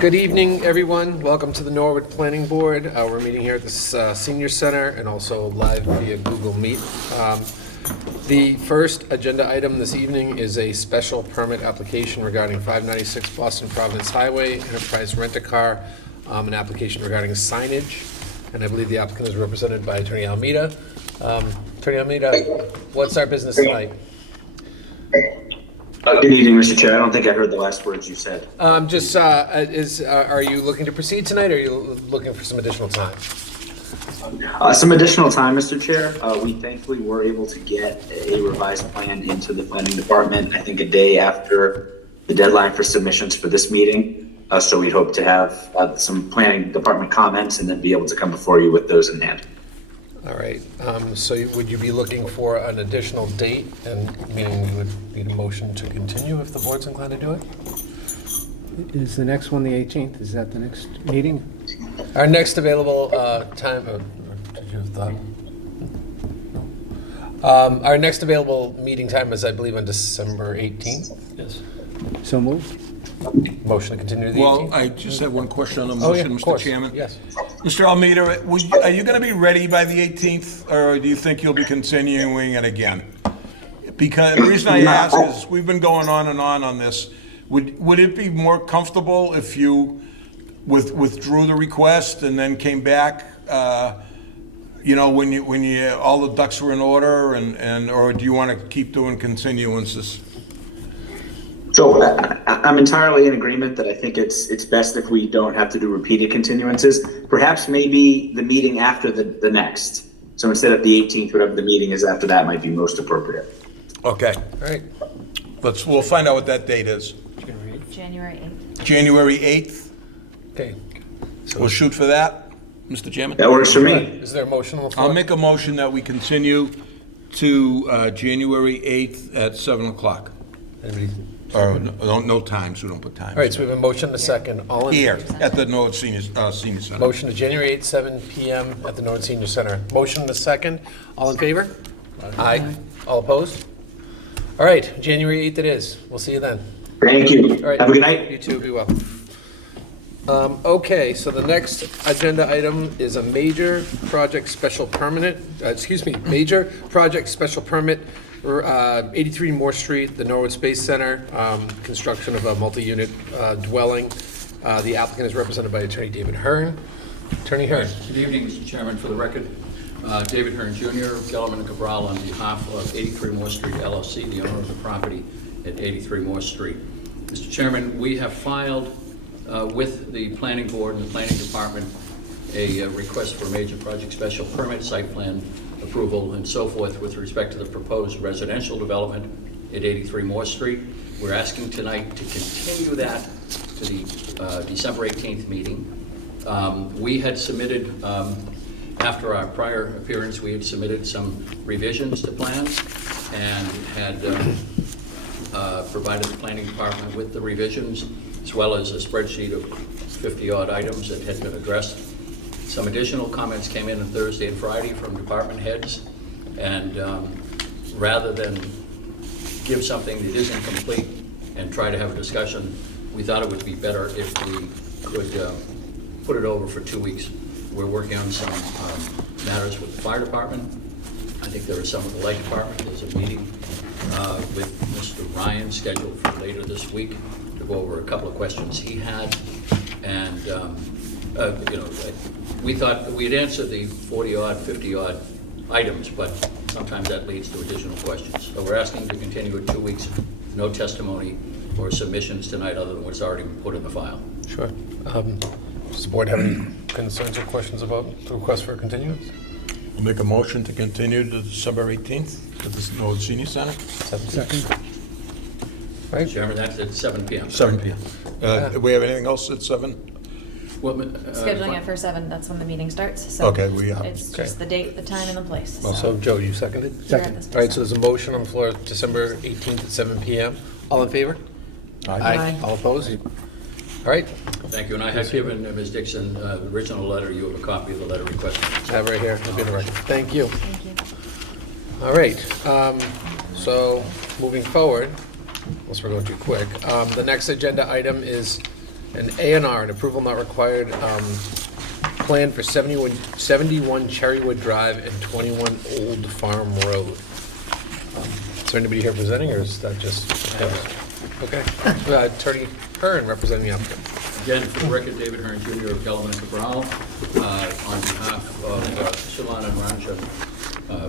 Good evening, everyone. Welcome to the Norwood Planning Board. We're meeting here at the Senior Center and also live via Google Meet. The first agenda item this evening is a special permit application regarding 596 Boston Providence Highway, Enterprise Rent-A-Car, an application regarding signage. And I believe the applicant is represented by Attorney Almeida. Attorney Almeida, what's our business tonight? Good evening, Mr. Chair. I don't think I heard the last words you said. Are you looking to proceed tonight, or are you looking for some additional time? Some additional time, Mr. Chair. We thankfully were able to get a revised plan into the planning department, I think a day after the deadline for submissions for this meeting. So we'd hope to have some planning department comments and then be able to come before you with those in hand. All right, so would you be looking for an additional date, and meaning you would need a motion to continue if the board's inclined to do it? Is the next one the 18th? Is that the next meeting? Our next available time, did you have thought? No. Our next available meeting time is, I believe, on December 18th. Yes. So moved? Motion to continue to the 18th? Well, I just have one question on the Oh, yeah, motion, of Mr. course. Chairman. Yes. Mr. Almeida, are you going to be ready by the 18th, or do you think you'll be continuing it again? Because the reason I ask is we've been going on and on this. Would it be more comfortable if you withdrew the request and then came back, when you all the ducks were in order, and or do you want to keep doing continuances? So I'm entirely in agreement that I think it's best if we don't have to do repeated continuances. Perhaps maybe the meeting after the next. So instead of the 18th, whatever the meeting is after that might be most appropriate. Okay. All right. We'll find out what that date is. January 8th. January 8th. Okay. We'll shoot for that, Mr. Chairman. That works for me. Is there a motion on the floor? I'll make a motion that we continue to January 8th at 7 o'clock. Anybody? Or no times, we don't put times. All right, so we have a motion and a second. All in Here, at the Norwood Senior Center. Motion to January 8th, 7 p.m. at the Norwood Senior Center. Motion and a second. All in favor? Aye. All opposed? All right, January 8th it is. We'll see you then. Thank you. All right. Have a good night. You too, be well. Okay, so the next agenda item is a major project special permit, major project special permit, 83 Moore Street, the Norwood Space Center, construction of a multi-unit dwelling. The applicant is represented by Attorney David Hearn. Attorney Hearn. Good evening, Mr. Chairman. For the record, David Hearn Jr., Gellerman and Cabral, on behalf of 83 Moore Street LLC, the owner of the property at 83 Moore Street. Mr. Chairman, we have filed with the Planning Board and the Planning Department a request for major project special permit, site plan approval, and so forth with respect to the proposed residential development at 83 Moore Street. We're asking tonight to continue that to the December 18th meeting. We had submitted, after our prior appearance, we had submitted some revisions to plans and had provided the Planning Department with the revisions, as well as a spreadsheet of 50-odd items that had been addressed. Some additional comments came in on Thursday and Friday from department heads, and rather than give something that isn't complete and try to have a discussion, we thought it would be better if we could put it over for 2 weeks. We're working on some matters with the fire department. I think there are some with the light department. There's a meeting with Mr. Ryan scheduled for later this week to go over a couple of questions he had. And, we thought we had answered the 40-odd, 50-odd items, but sometimes that leads to additional questions. So we're asking to continue it 2 weeks, no testimony or submissions tonight other than what's already been put in the file. Sure. Does the board have any concerns or questions about the request for a continuance? I'll make a motion to continue to December 18th at the Norwood Senior Center. Second. Right. Chairman, that's at 7 p.m. 7 p.m. Do we have anything else at 7? What, Scheduling it for 7, that's when the meeting starts, so. Okay, we are. It's Okay. just the date, the time, and the place. so Also, Joe, you seconded? you're at this All right, so there's a motion on the floor, December 18th at 7 PM. All in favor? Aye. All opposed? All right, Thank you, and I have given Ms. Dixon the original letter. You have a copy of the letter requested. I have it right here. It'll be in the record. Thank you. Thank you. All right, so moving forward, unless we're going too quick, the next agenda item is an A&R, an approval not required, plan for 71 Cherrywood Drive and 21 Old Farm Road. Is there anybody here presenting, or is that just? Okay. Attorney Hearn representing the applicant. Again, for the record, David Hearn Jr. of Gelman and Cabral, on behalf of Shilan and Ranjan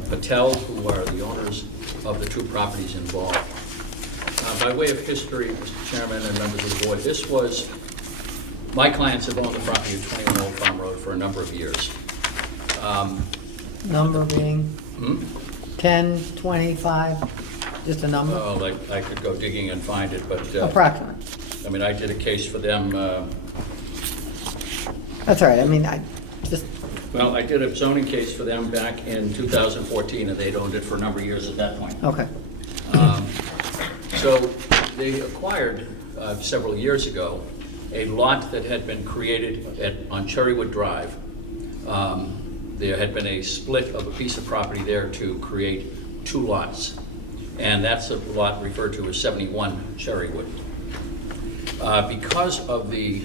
Patel, who are the owners of the two properties involved. By way of history, Mr. Chairman and members of the board, this was, my clients have owned the property at 21 Old Farm Road for a number of years. Number being Hmm? 10, 25, just a number? Oh, like, I could go digging and find it, but, Approximate. I mean, I did a case for them, That's all right, I mean, I just, well, I did a zoning case for them back in 2014, and they'd owned it for a number of years at that point. okay. So they acquired several years ago a lot that had been created on Cherrywood Drive. There had been a split of a piece of property there to create two lots, and that's a lot referred to as 71 Cherrywood. Because of the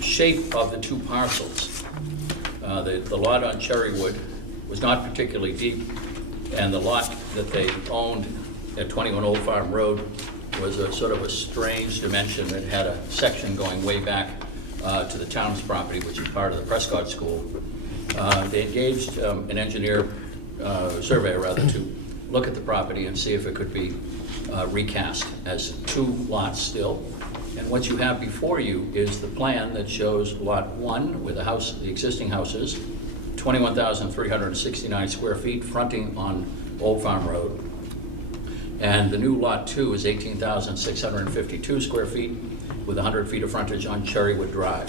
shape of the two parcels, the lot on Cherrywood was not particularly deep, and the lot that they owned at 21 Old Farm Road was a sort of a strange dimension that had a section going way back to the town's property, which is part of the Prescott School. They engaged an engineer, surveyor rather, to look at the property and see if it could be recast as two lots still. And what you have before you is the plan that shows Lot 1, where the existing house is, 21,369 square feet, fronting on Old Farm Road. And the new Lot 2 is 18,652 square feet, with 100 feet of frontage on Cherrywood Drive.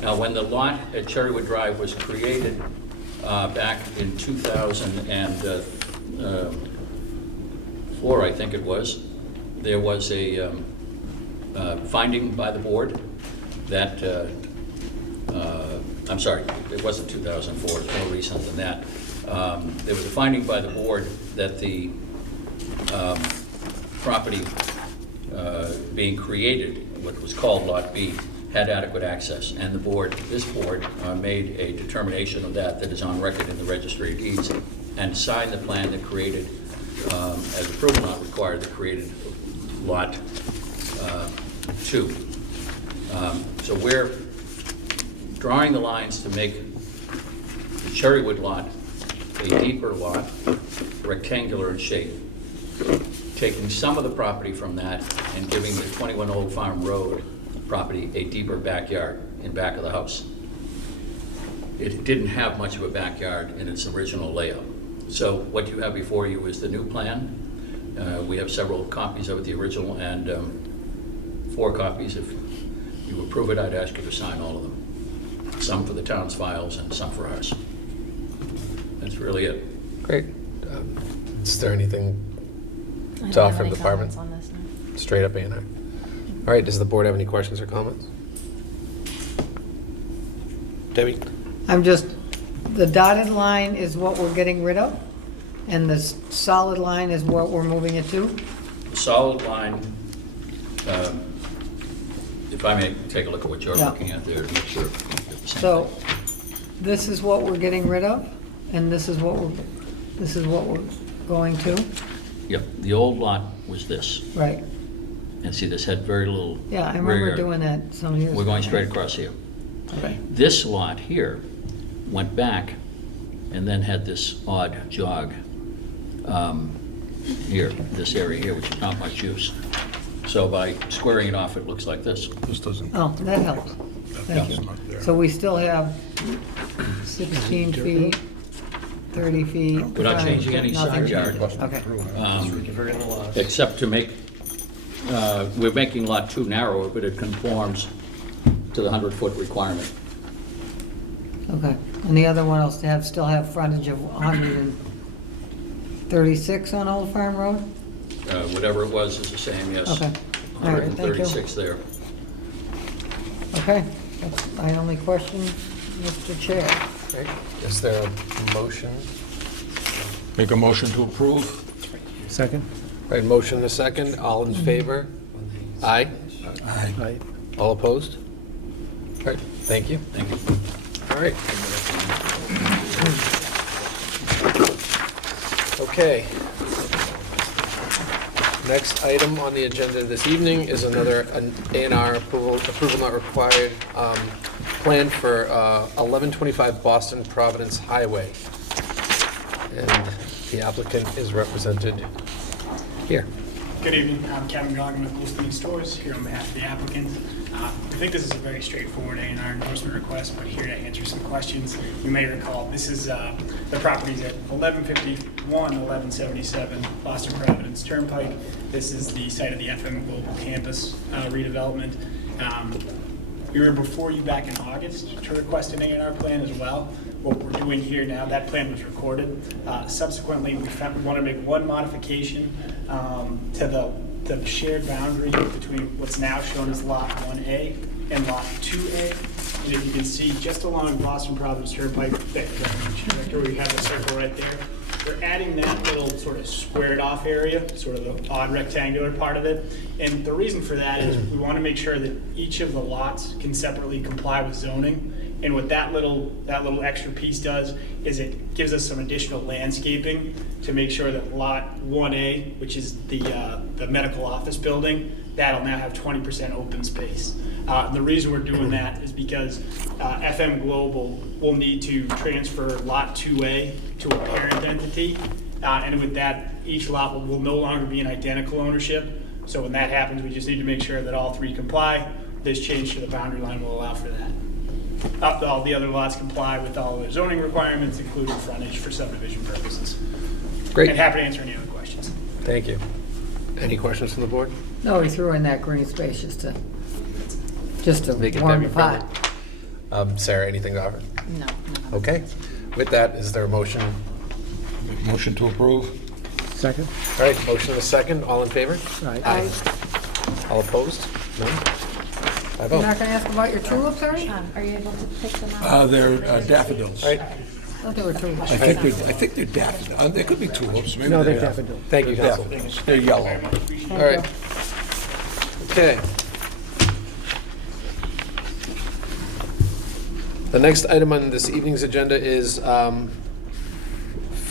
Now, when the lot at Cherrywood Drive was created back in 2004, I think it was, there was a finding by the board that, I'm sorry, it wasn't 2004, it's more recent than that. There was a finding by the board that the property being created, what was called Lot B, had adequate access, and the board, this board, made a determination of that is on record in the Registry of Deeds, and signed the plan that created, as approval not required, that created Lot 2. So we're drawing the lines to make the Cherrywood lot a deeper lot, rectangular in shape, taking some of the property from that and giving the 21 Old Farm Road property a deeper backyard in back of the house. It didn't have much of a backyard in its original layout. So what you have before you is the new plan. We have several copies of it, the original, and 4 copies. If you approve it, I'd ask you to sign all of them. Some for the town's files and some for ours. That's really it. Great. Is there anything I don't to have offer any the department? comments on this, no. Straight up A&R. All right, does the board have any questions or comments? Debbie? I'm just, the dotted line is what we're getting rid of, and the solid line is what we're moving it to? The solid line, if I may take a look at what you're Yeah. looking at there to make sure. we get the same So, thing. this is what we're getting rid of, and this is what we're going to, Yep, the old lot was this. right? And see, this had very little Yeah, I rear remember yard. doing that some years ago. We're going straight across here. Okay. This lot here went back and then had this odd jog here, this area here, which is not much use. So by squaring it off, it looks like this. This doesn't, Oh, that helps. Thank that's you. not there. So we still have 16 feet, 30 feet. Without changing any nothing side yard. changed. Okay. Except to make, we're making Lot 2 narrower, but it conforms to the 100-foot requirement. Okay, and the other one will still have frontage of 136 on Old Farm Road? Whatever it was is the same, yes. Okay. All right, thank you. 136 there. Okay, that's my only question, Mr. Chair. Okay. Is there a motion? Make a motion to approve? Second? Right, motion and a second. All in favor? Aye. Aye. Aye. All opposed? All right, thank you. Thank you. All right. Okay. Next item on the agenda this evening is another A&R approval not required, plan for 1125 Boston Providence Highway. And the applicant is represented here. Good evening, I'm Kevin Goggin with Goldstein Stores, here on behalf of the applicant. I think this is a very straightforward A&R endorsement request, but here to answer some questions. You may recall, this is the properties at 1151, 1177 Boston Providence Turnpike. This is the site of the FM Global Campus redevelopment. We were before you back in August to request an A&R plan as well. What we're doing here now, that plan was recorded. Subsequently, we want to make one modification to the shared boundary between what's now shown as Lot 1A and Lot 2A. And if you can see, just along Boston Providence Turnpike, where we have a circle right there, we're adding that little sort of squared off area, sort of the odd rectangular part of it. And the reason for that is we want to make sure that each of the lots can separately comply with zoning. And what that little extra piece does is it gives us some additional landscaping to make sure that Lot 1A, which is the medical office building, that'll now have 20% open space. The reason we're doing that is because FM Global will need to transfer Lot 2A to a parent entity. And with that, each lot will no longer be in identical ownership. So when that happens, we just need to make sure that all three comply. This change to the boundary line will allow for that. All the other lots comply with all the zoning requirements, including frontage for subdivision purposes. Great, And happy to answer any other questions. thank you. Any questions from the board? No, he threw in that green space just to Make it warm the Debbie pot. friendly. Sarah, anything to offer? No. Okay. With that, is there a motion? Motion to approve? Second? All right, motion and a second. All in favor? Aye. All opposed? None? You're 5-0. not gonna ask about your tulips, are you? Are you able to pick them up? They're daffodils. All right, I thought they were tulips. I think they're daffodils. They could be tulips. Maybe No, they're daffodil. thank you, council. Daffodils. They're yellow. All right. Okay. The next item on this evening's agenda is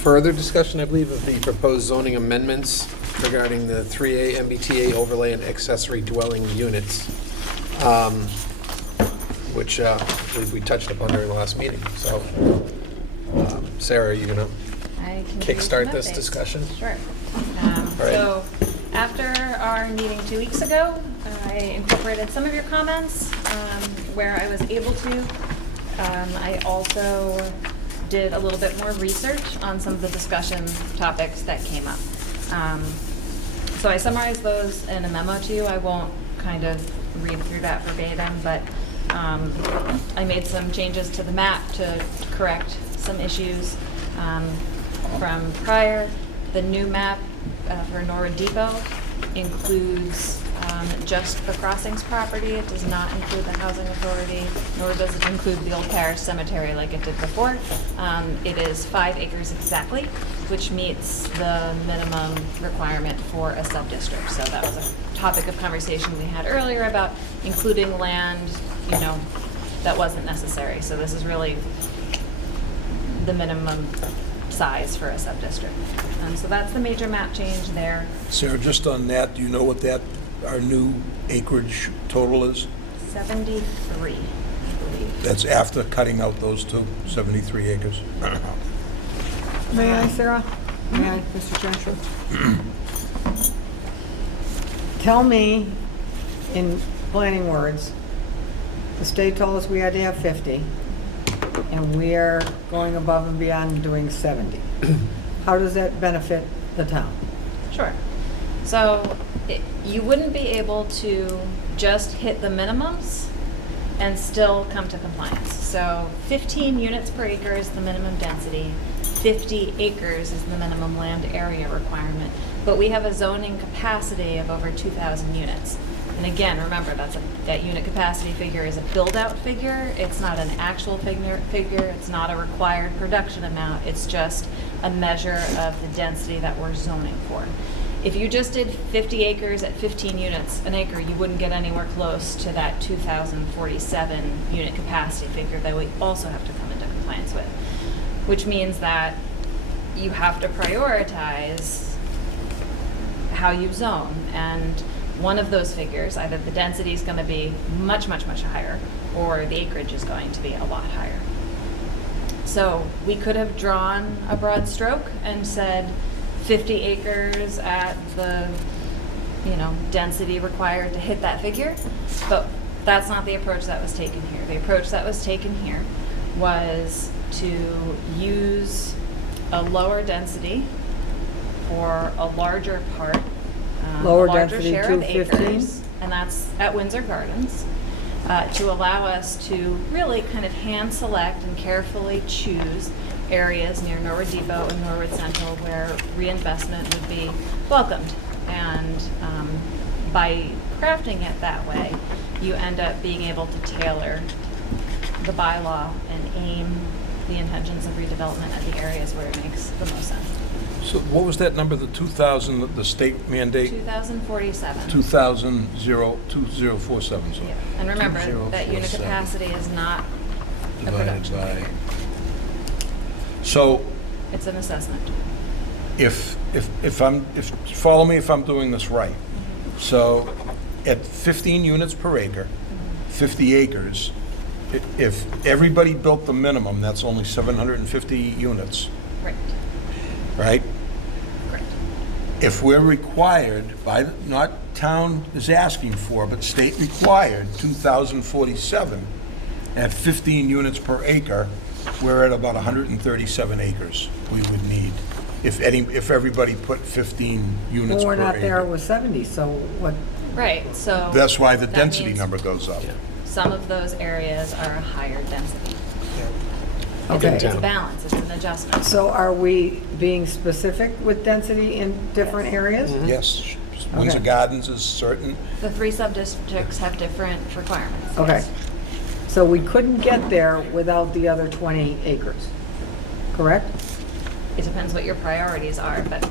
further discussion, I believe, of the proposed zoning amendments regarding the 3A MBTA overlay and accessory dwelling units, which I believe we touched upon during the last meeting. So, Sarah, are you going to I can give you some kickstart this updates. discussion? Sure. right. So after our meeting 2 weeks ago, I incorporated some of your comments where I was able to. I also did a little bit more research on some of the discussion topics that came up. So I summarized those in a memo to you. I won't kind of read through that verbatim, but I made some changes to the map to correct some issues from prior. The new map for Norwood Depot includes just the Crossings property. It does not include the housing authority, nor does it include the old parish cemetery like it did before. It is 5 acres exactly, which meets the minimum requirement for a sub-district. So that was a topic of conversation we had earlier about including land, that wasn't necessary. So this is really the minimum size for a sub-district. So that's the major map change there. Sarah, just on that, do you know what our new acreage total is? 73, I believe. That's after cutting out those two, 73 acres. May I, Sarah? May I, Mr. Gentry? Tell me, in planning words, the state told us we had to have 50, and we are going above and beyond and doing 70. How does that benefit the town? Sure. So you wouldn't be able to just hit the minimums and still come to compliance. So 15 units per acre is the minimum density, 50 acres is the minimum land area requirement, but we have a zoning capacity of over 2,000 units. And again, remember, that unit capacity figure is a build-out figure. It's not an actual figure. It's not a required production amount. It's just a measure of the density that we're zoning for. If you just did 50 acres at 15 units an acre, you wouldn't get anywhere close to that 2,047 unit capacity figure that we also have to come into compliance with, which means that you have to prioritize how you zone. And one of those figures, either the density is going to be much, much, much higher, or the acreage is going to be a lot higher. So we could have drawn a broad stroke and said 50 acres at the, density required to hit that figure, but that's not the approach that was taken here. The approach that was taken here was to use a lower density for a larger part, Lower a larger density, share of 215? acres, and that's at Windsor Gardens, to allow us to really kind of hand select and carefully choose areas near Norwood Depot and Norwood Central where reinvestment would be welcomed. And by crafting it that way, you end up being able to tailor the bylaw and aim the intentions of redevelopment at the areas where it makes the most sense. So what was that number, the 2,000, the state mandate? 2047. 2047, so. Yeah. And remember, that unit 2047 capacity is not a divided production by. figure. So It's an assessment. follow me if I'm doing this right. So at 15 units per acre, 50 acres, if everybody built the minimum, that's only 750 units, Right. right? Correct. If we're required by, not town is asking for, but state required, 2,047 at 15 units per acre, we're at about 137 acres we would need if everybody put 15 units Well, per we're not there acre. with 70, so what, Right, so. That's why the that density means number goes up. Some of those areas are a higher density. okay. It's a balance, it's an adjustment. So are we being specific with density in different Yes. areas? Yes, Windsor Okay. Gardens is certain. The 3 sub-districts have different requirements. Okay. yes. So we couldn't get there without the other 20 acres, correct? It depends what your priorities are, but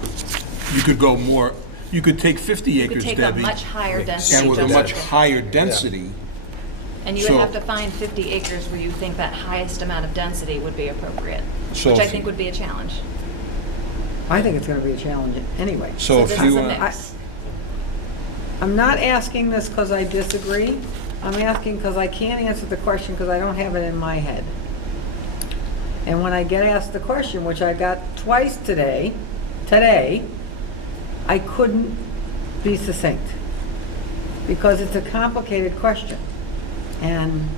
You could go more, you could take 50 you could acres, take a Debbie, much higher density. and with a just much to- higher density. And you would so- have to find 50 acres where you think that highest amount of density would be appropriate, So which I if- think would be a challenge. I think it's going to be a challenge anyway. So if this you is a want, mix. I'm not asking this because I disagree. I'm asking because I can't answer the question because I don't have it in my head. And when I get asked the question, which I got twice today, I couldn't be succinct because it's a complicated question. And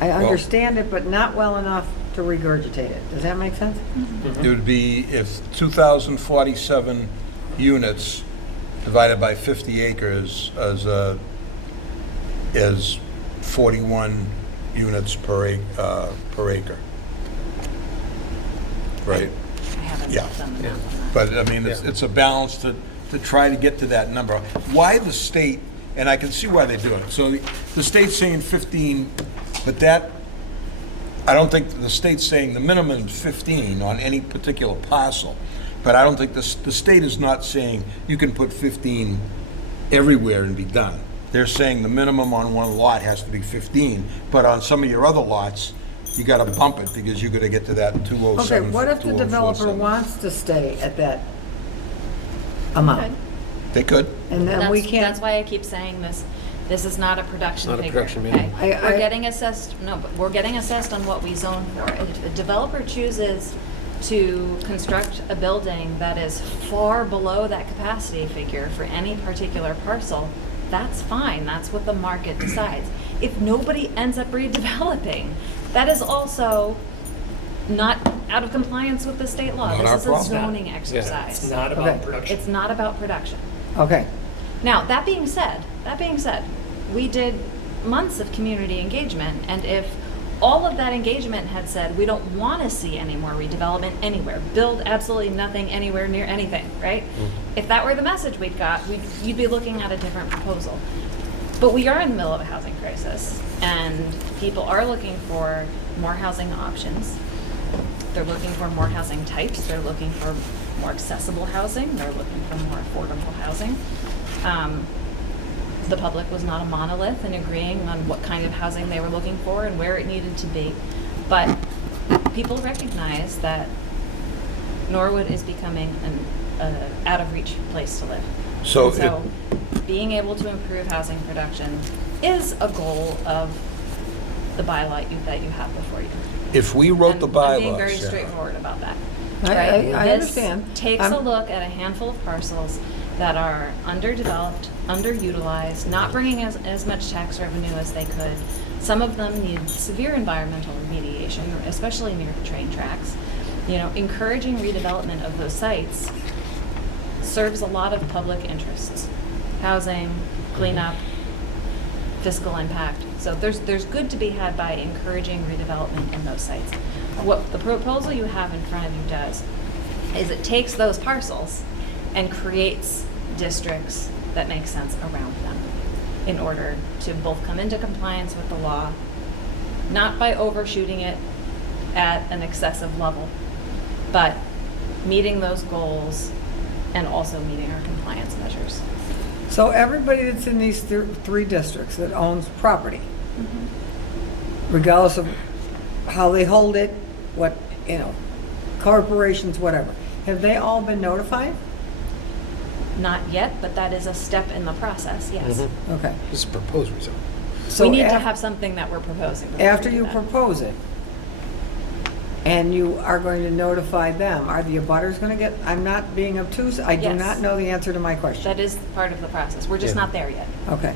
I understand it, but not well enough to regurgitate it. Does that make sense? it would be if 2,047 units divided by 50 acres is 41 units per acre. Right? I haven't Yeah. done the math on that. But, I mean, it's a balance to try to get to that number. Why the state, and I can see why they do it. So the state's saying 15, but that, I don't think the state's saying the minimum is 15 on any particular parcel. But I don't think the state is not saying you can put 15 everywhere and be done. They're saying the minimum on one lot has to be 15, but on some of your other lots, you gotta bump it because you gotta get to that 207. Okay, what if the developer 2047. wants to stay at that amount? Okay. They could. And then we That's can't, why I keep saying this. This is not a production Not a figure. production okay? meeting. We're getting assessed. No, but we're getting assessed on what we zone for. If the developer chooses to construct a building that is far below that capacity figure for any particular parcel, that's fine. That's what the market decides. If nobody ends up redeveloping, that is also not out of compliance with the state law. Not our This is a problem. zoning exercise. It's not Okay. about production. It's not about production. okay, Now, that being said, we did months of community engagement, and if all of that engagement had said, we don't want to see any more redevelopment anywhere, build absolutely nothing anywhere near anything, right? If that were the message we'd got, you'd be looking at a different proposal. But we are in the middle of a housing crisis, and people are looking for more housing options. They're looking for more housing types. They're looking for more accessible housing. They're looking for more affordable housing. The public was not a monolith in agreeing on what kind of housing they were looking for and where it needed to be. But people recognize that Norwood is becoming an out-of-reach place to live. So And so being able to improve housing production is a goal of the bylaw that you have before you. If we wrote the And bylaws, I'm being very Sarah, straightforward about that. I right? understand. This takes a look at a handful of parcels that are underdeveloped, underutilized, not bringing as much tax revenue as they could. Some of them need severe environmental remediation, especially near the train tracks. You know, encouraging redevelopment of those sites serves a lot of public interests: housing, cleanup, fiscal impact. So there's good to be had by encouraging redevelopment in those sites. What the proposal you have in front of you does is it takes those parcels and creates districts that make sense around them in order to both come into compliance with the law, not by overshooting it at an excessive level, but meeting those goals and also meeting our compliance measures. So everybody that's in these three districts that owns property, regardless of how they hold it, what, you know, corporations, whatever, have they all been notified? Not yet, but that is a step in the process, yes. Okay. This is proposed rezone. So We need to af- have something that we're proposing. before After we do you that. propose it, and you are going to notify them, are the abutters going to get, I'm not being obtuse, I do Yes. not know the answer to my question. That is part of the process. We're just Yeah. not there yet. Okay.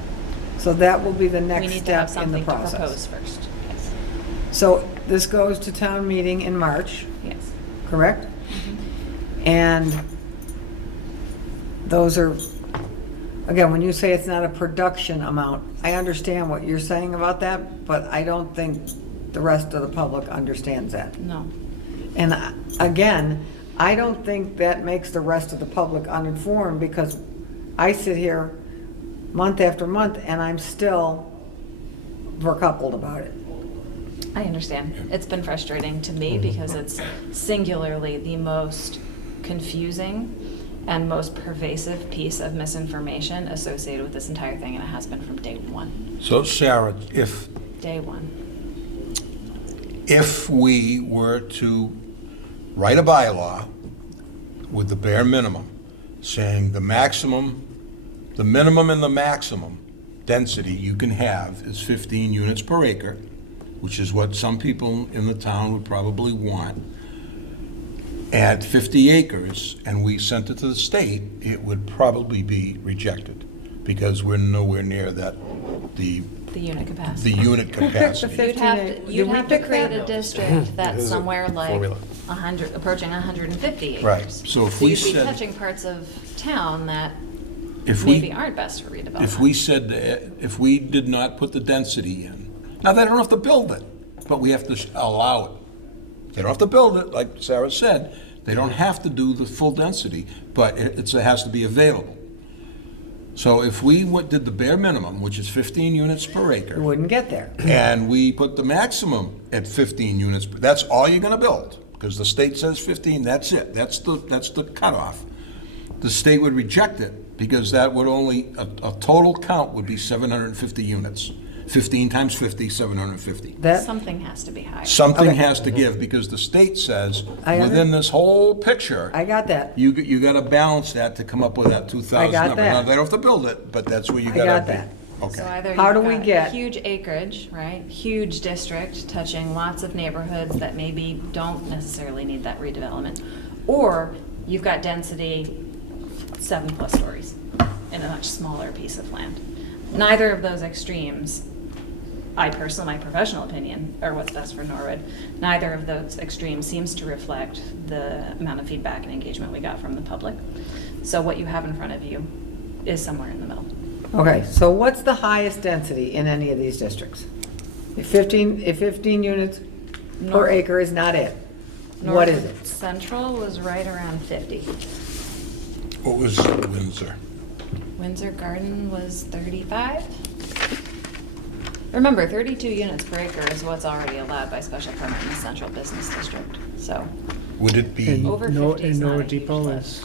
So that will be the We next need to have step in the something to propose process. first. Yes. So this goes to town meeting in March, Yes. correct? And those are, again, when you say it's not a production amount, I understand what you're saying about that, but I don't think the rest of the public understands that. No. And again, I don't think that makes the rest of the public uninformed, because I sit here month after month and I'm still verkuppled about it. I understand. It's been frustrating to me because it's singularly the most confusing and most pervasive piece of misinformation associated with this entire thing, and it has been from day one. so Sarah, if Day one. we were to write a bylaw with the bare minimum, saying the minimum and the maximum density you can have is 15 units per acre, which is what some people in the town would probably want, at 50 acres, and we sent it to the state, it would probably be rejected, because we're nowhere near that, the The unit capacity. unit Who picked the capacity. 50? You'd have to, Did you'd we have to pick create that? a district that's There's a somewhere like formula. 100, approaching 150 acres. Right. So if we you'd be said- touching parts of town that If maybe we, aren't best for redevelopment. if we said, if we did not put the density in, now they don't have to build it, but we have to allow it. They don't have to build it, like Sarah said, they don't have to do the full density, but it has to be available. So if we did the bare minimum, which is 15 units per You acre, wouldn't get there. and we put the maximum at 15 units, that's all you're gonna build, because the state says 15, that's it, that's the cutoff. The state would reject it, because that would only, a total count would be 750 units. 15 times 50, 750. That, Something has to be higher. Something Okay. has to give, because the state says, I under- within this whole picture, I got that. you gotta balance that to come up with that 2,000 I got number. that. Now, they don't have to build it, but that's where you I gotta got be. that. Okay. So either How do you've we got get- huge acreage, right? Huge district touching lots of neighborhoods that maybe don't necessarily need that redevelopment. Or you've got density 7+ stories in a much smaller piece of land. Neither of those extremes, I personally, my professional opinion, are what's best for Norwood. Neither of those extremes seems to reflect the amount of feedback and engagement we got from the public. So what you have in front of you is somewhere in the middle. Okay, so what's the highest density in any of these districts? If 15 units per North- acre is not it, what is Norfolk it? Central was right around 50. What was Windsor? Windsor Garden was 35. Remember, 32 units per acre is what's already allowed by special permit in the central business district, so. Would it be, Over No- 50 is and not Norwood a huge Depot lift. is,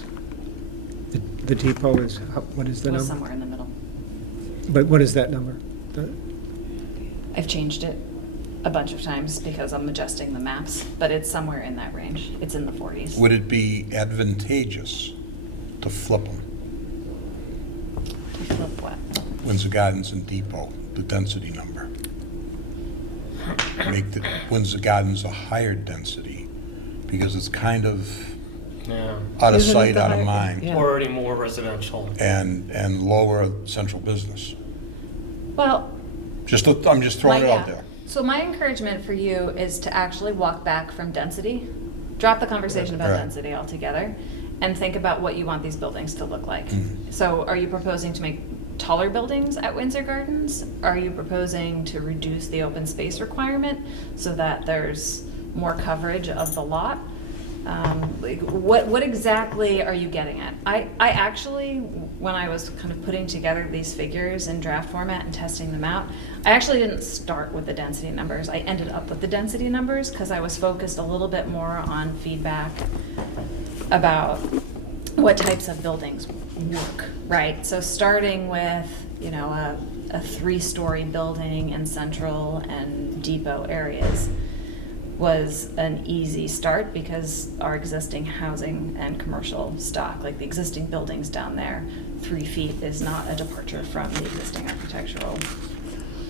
the depot is, what is the Was number? somewhere in the middle. But what is that number? The- I've changed it a bunch of times because I'm adjusting the maps, but it's somewhere in that range. It's in the 40s. would it be advantageous to flip them? To flip what? Windsor Gardens and Depot, the density number. Make the Windsor Gardens a higher density, because it's kind of Yeah, out of Isn't it sight, the out of higher- mind, yeah. already more residential. and lower central business. Well, I'm just throwing it out yeah. there. So my encouragement for you is to actually walk back from density, drop the conversation about Right. density altogether, and think about what you want these buildings to look like. Mhm. So are you proposing to make taller buildings at Windsor Gardens? Are you proposing to reduce the open space requirement so that there's more coverage of the lot? Like, what exactly are you getting at? I actually, when I was kind of putting together these figures in draft format and testing them out, I actually didn't start with the density numbers. I ended up with the density numbers because I was focused a little bit more on feedback about what types of buildings work, right? So starting with, you know, a 3-story building in Central and Depot areas was an easy start because our existing housing and commercial stock, like the existing buildings down there, 3 feet is not a departure from the existing architectural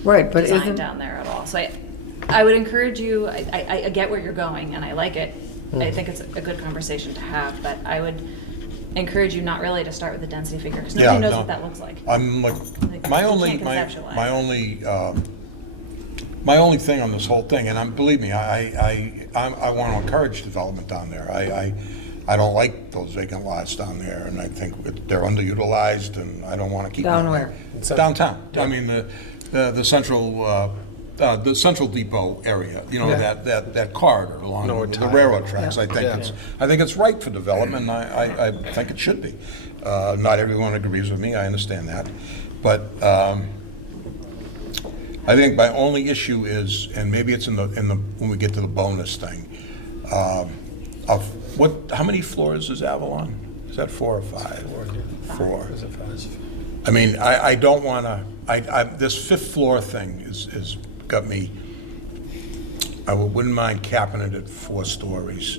Right, but design isn't, down there at all. So I would encourage you, I get where you're going and I like it. I think it's a good conversation to have, but I would encourage you not really to start with the density figure because nobody Yeah, knows no. what that looks like. I'm like, Like, my you only, can't my conceptualize. my only thing on this whole thing, and believe me, I want to encourage development down there. I don't like those vacant lots down there, and I think they're underutilized, and I don't want to keep them. Down where? Downtown. I mean, the central depot area, you know, Yeah. that corridor along Norwood the Tile. railroad tracks. Yeah. I think it's ripe for development, and I think it should be. Not everyone agrees with me, I understand that. But I think my only issue is, and maybe it's in the when we get to the bonus thing, how many floors is Avalon? Is that 4 or 5? 4. Is it five? I mean, I don't want to, this 5th floor thing is got me, I wouldn't mind capping it at 4 stories.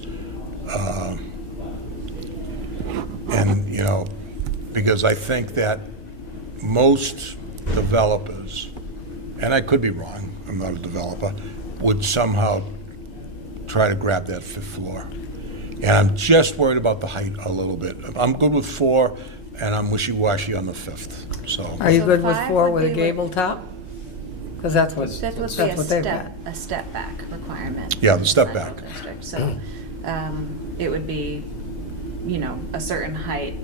And, you know, because I think that most developers, and I could be wrong, I'm not a developer, would somehow try to grab that 5th floor. And I'm just worried about the height a little bit. I'm good with 4, and I'm wishy-washy on the 5th, so. are you So good with 5 4 would with a be gable top? Because that's what, That would that's be what they've got. a step back requirement. Yeah, in the step Central back. District. So it would be, you know, a certain height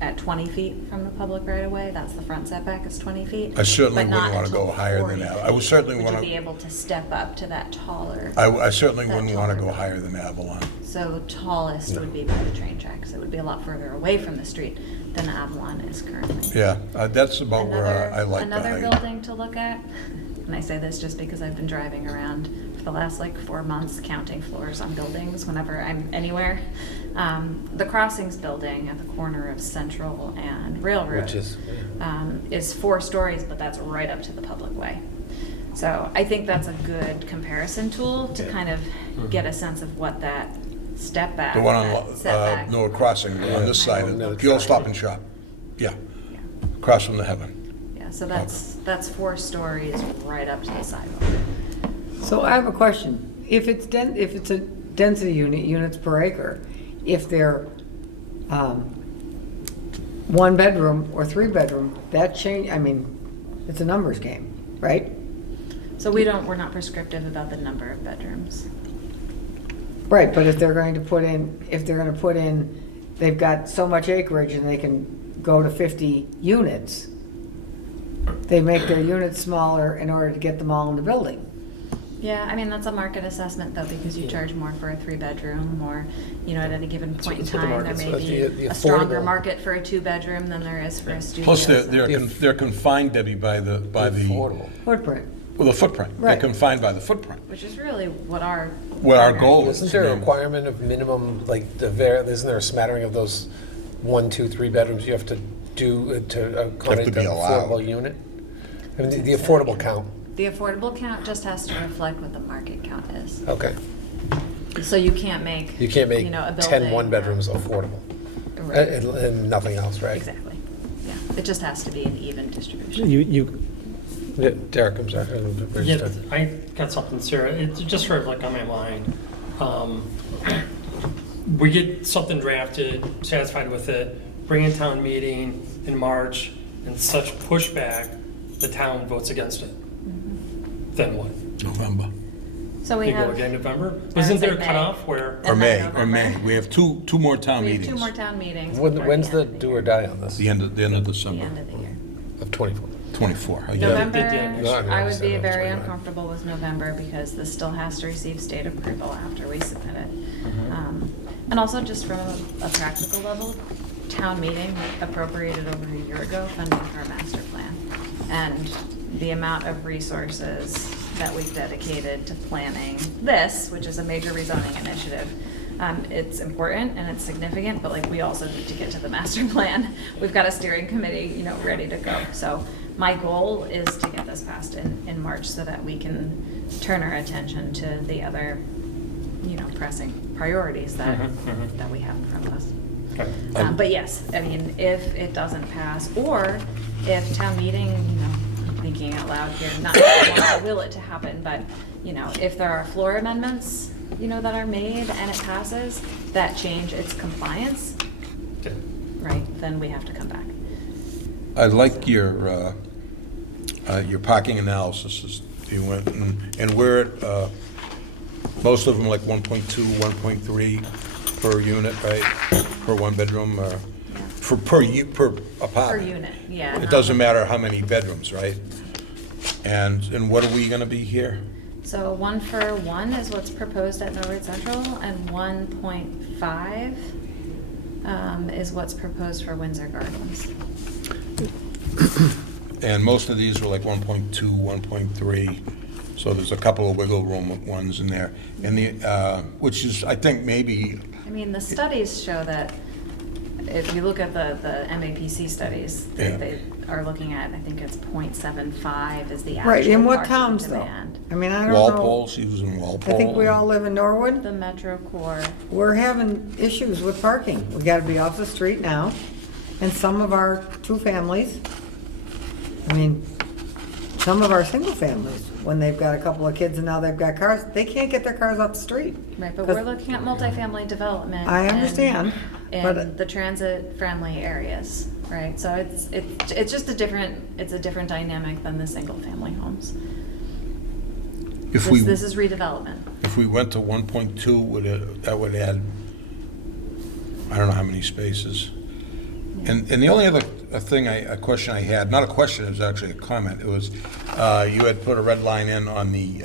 at 20 feet from the public right of way. That's the front setback is 20 feet. I certainly but not wouldn't want to until go higher than 40 that. I would certainly Would want you be to, able to step up to that taller? I certainly that wouldn't want to taller go higher than Avalon. So tallest would be by the train tracks. It would be a lot further away from the street than Avalon is currently. Yeah, that's about where I like the Another height. building to look at, and I say this just because I've been driving around for the last like 4 months counting floors on buildings whenever I'm anywhere. The Crossings building at the corner of Central and Railroad. Which Is 4 stories, but that's right up to the public way. So I think that's a good comparison tool to kind of get a sense of what that step back, The one that on setback. Norwood Crossing, on this side, Another the old side. Stop and Shop. Yeah, across from the Heaven. Yeah, so that's 4 stories right up to the sidewalk. So I have a question. If it's a density units per acre, if they're 1 bedroom or 3 bedroom, that change, I mean, it's a numbers game, right? So we're not prescriptive about the number of bedrooms. Right, but if they're going to put in, they've got so much acreage and they can go to 50 units, they make their units smaller in order to get them all in the building. Yeah, I mean, that's a market assessment though, because you charge more for a 3-bedroom, or, you know, at any given point in that's what the time, there market may says. be The a stronger affordable- market for a 2-bedroom than there is for a studio. Plus, so- they're confined, Debbie, by the, Affordable. Footprint. well, the footprint. They're Right. confined by the footprint. Which is really what our. What our primary- goal is. Isn't there a requirement of minimum, like, isn't there a smattering of those 1, 2, 3 bedrooms you have to do to accommodate be the allowed. affordable unit? I mean, the affordable count, The affordable count just has to reflect what the market count is. okay. So you can't make. You can't make you know, a 10 building- one-bedrooms affordable, Right. and nothing else, right? Exactly. Yeah, it just has to be an even distribution. You, Yeah, Derek, I'm sorry. Yeah, I got something, Sarah. It's just sort of like on my mind. We get something drafted, satisfied with it, bring in town meeting in March, and such pushback, the town votes against it. Then what? November. So we You go have. again November? I Isn't would say there a May. cutoff where? Or And May, then or May. November. We have two more town We have meetings. 2 more town meetings. When's before the end do or die on this? The end of The December, end of the year. Of 24. 24. I get it. November, did the end. No, I I would understand be that, very 29. uncomfortable with November because this still has to receive state approval after we submit it. And also just from a practical level, town meeting appropriated over a year ago funding for a master plan. And the amount of resources that we've dedicated to planning this, which is a major rezoning initiative, it's important and it's significant, but like we also need to get to the master plan. We've got a steering committee, you know, ready to go. So my goal is to get this passed in March so that we can turn our attention to the other, you know, pressing priorities that that we have in front of us. Okay. But yes, I mean, if it doesn't pass, or if town meeting, you know, I'm thinking out loud here, not that I want to will it to happen, but, you know, if there are floor amendments, you know, that are made and it passes, that change its compliance, Okay. right, then we have to come back. I like your parking analysis, you went, and we're at, most of them like 1.2, 1.3 per unit, right? Per one bedroom, or per apartment? Per unit, yeah. It doesn't matter how many bedrooms, right? And what are we gonna be here? So 1-for-1 is what's proposed at Norwood Central, and 1.5 is what's proposed for Windsor Gardens. And most of these were like 1.2, 1.3, so there's a couple of wiggle room ones in there. And which is, I think, maybe, I mean, the studies show that if you look at the MAPC studies, Yeah. they are looking at, I think it's 0.75 is the Right, in actual what parking towns though? demand. I mean, I don't know. Walpole, she was in Walpole. I think we all live in Norwood. The Metro Core, We're having issues with parking. We gotta be off the street now. And some of our 2 families, I mean, some of our single families, when they've got a couple of kids and now they've got cars, they can't get their cars off the street. right, but 'Cause- we're looking at multifamily development. I and- understand, but- In the transit-friendly areas, right? So it's just a different dynamic than the single-family homes. If we, This is redevelopment. if we went to 1.2, that would add, I don't know how many spaces. And the only other a question I had, not a question, it was actually a comment, it was, you had put a red line in on the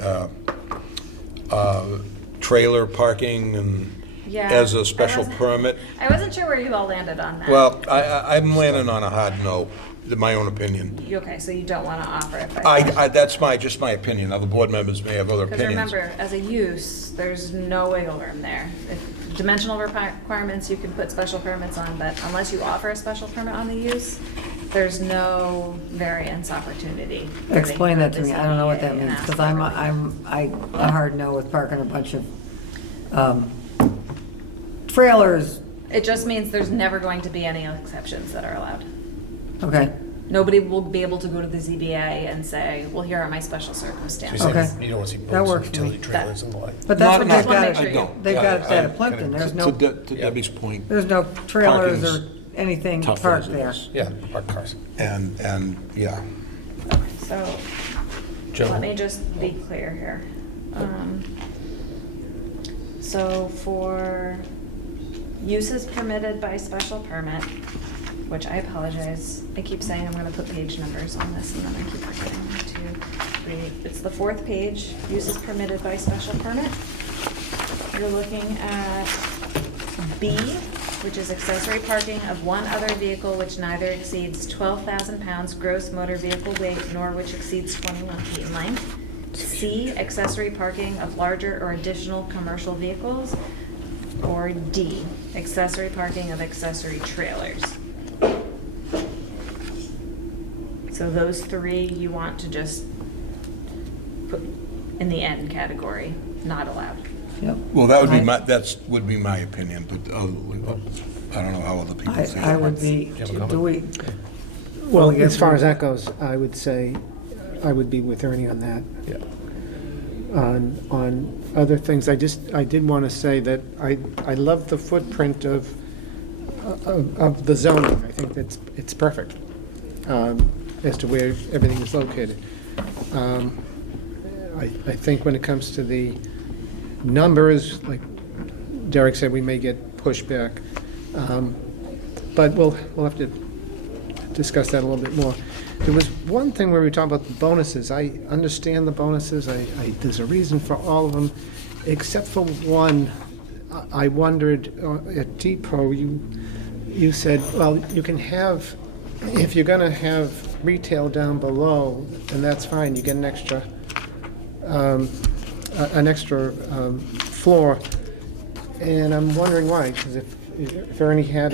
trailer parking and Yeah, as I a special wasn't- permit. I wasn't sure where you all landed on that. Well, I'm landing on a hard no, in my own opinion. Okay, so you don't want to offer it by. That's just my opinion. Other board members may have other Because opinions. remember, as a use, there's no wiggle room there. If dimensional requirements, you can put special permits on, but unless you offer a special permit on the use, there's no variance opportunity. for the- Explain that for to the me. I don't know what that ZBA and means, ask because for I'm a hard no with parking a bunch of trailers. It just means there's never going to be any exceptions that are allowed. Okay, Nobody will be able to go to the ZBA and say, well, here are my special So you're circumstances. saying Okay. you don't want to see That boats works and for me. utility trailers and the like? but that's what they've Just wanna make got, sure you- they've got that at Plimpton. There's no, To Debbie's point, there's no trailers Parking's or anything tough parked as it there. is. Yeah, parked cars. And, yeah. So, Joe? let me just be clear here. So for uses permitted by special permit, which I apologize. I keep saying I'm gonna put page numbers on this and then I keep forgetting to read. It's the 4th page, uses permitted by special permit. You're looking at B, which is accessory parking of one other vehicle which neither exceeds 12,000 pounds gross motor vehicle weight nor which exceeds 21 feet in length. C, accessory parking of larger or additional commercial vehicles. Or D, accessory parking of accessory trailers. So those 3 you want to just put in the N category, not allowed. Yep. Well, that would be my opinion, but I don't know how other people feel. I would be, do we? Well, I guess as far we- as that goes, I would say, I would be with Ernie on that. Yeah. On other things, I did want to say that I love the footprint of the zoning. I think it's perfect as to where everything is located. I think when it comes to the numbers, like Derek said, we may get pushback. But we'll have to discuss that a little bit more. There was one thing where we talked about the bonuses. I understand the bonuses. There's a reason for all of them, except for one. I wondered at Depot, you said, well, you can have, if you're going to have retail down below, and that's fine. You get an extra floor. And I'm wondering why, because if Ernie had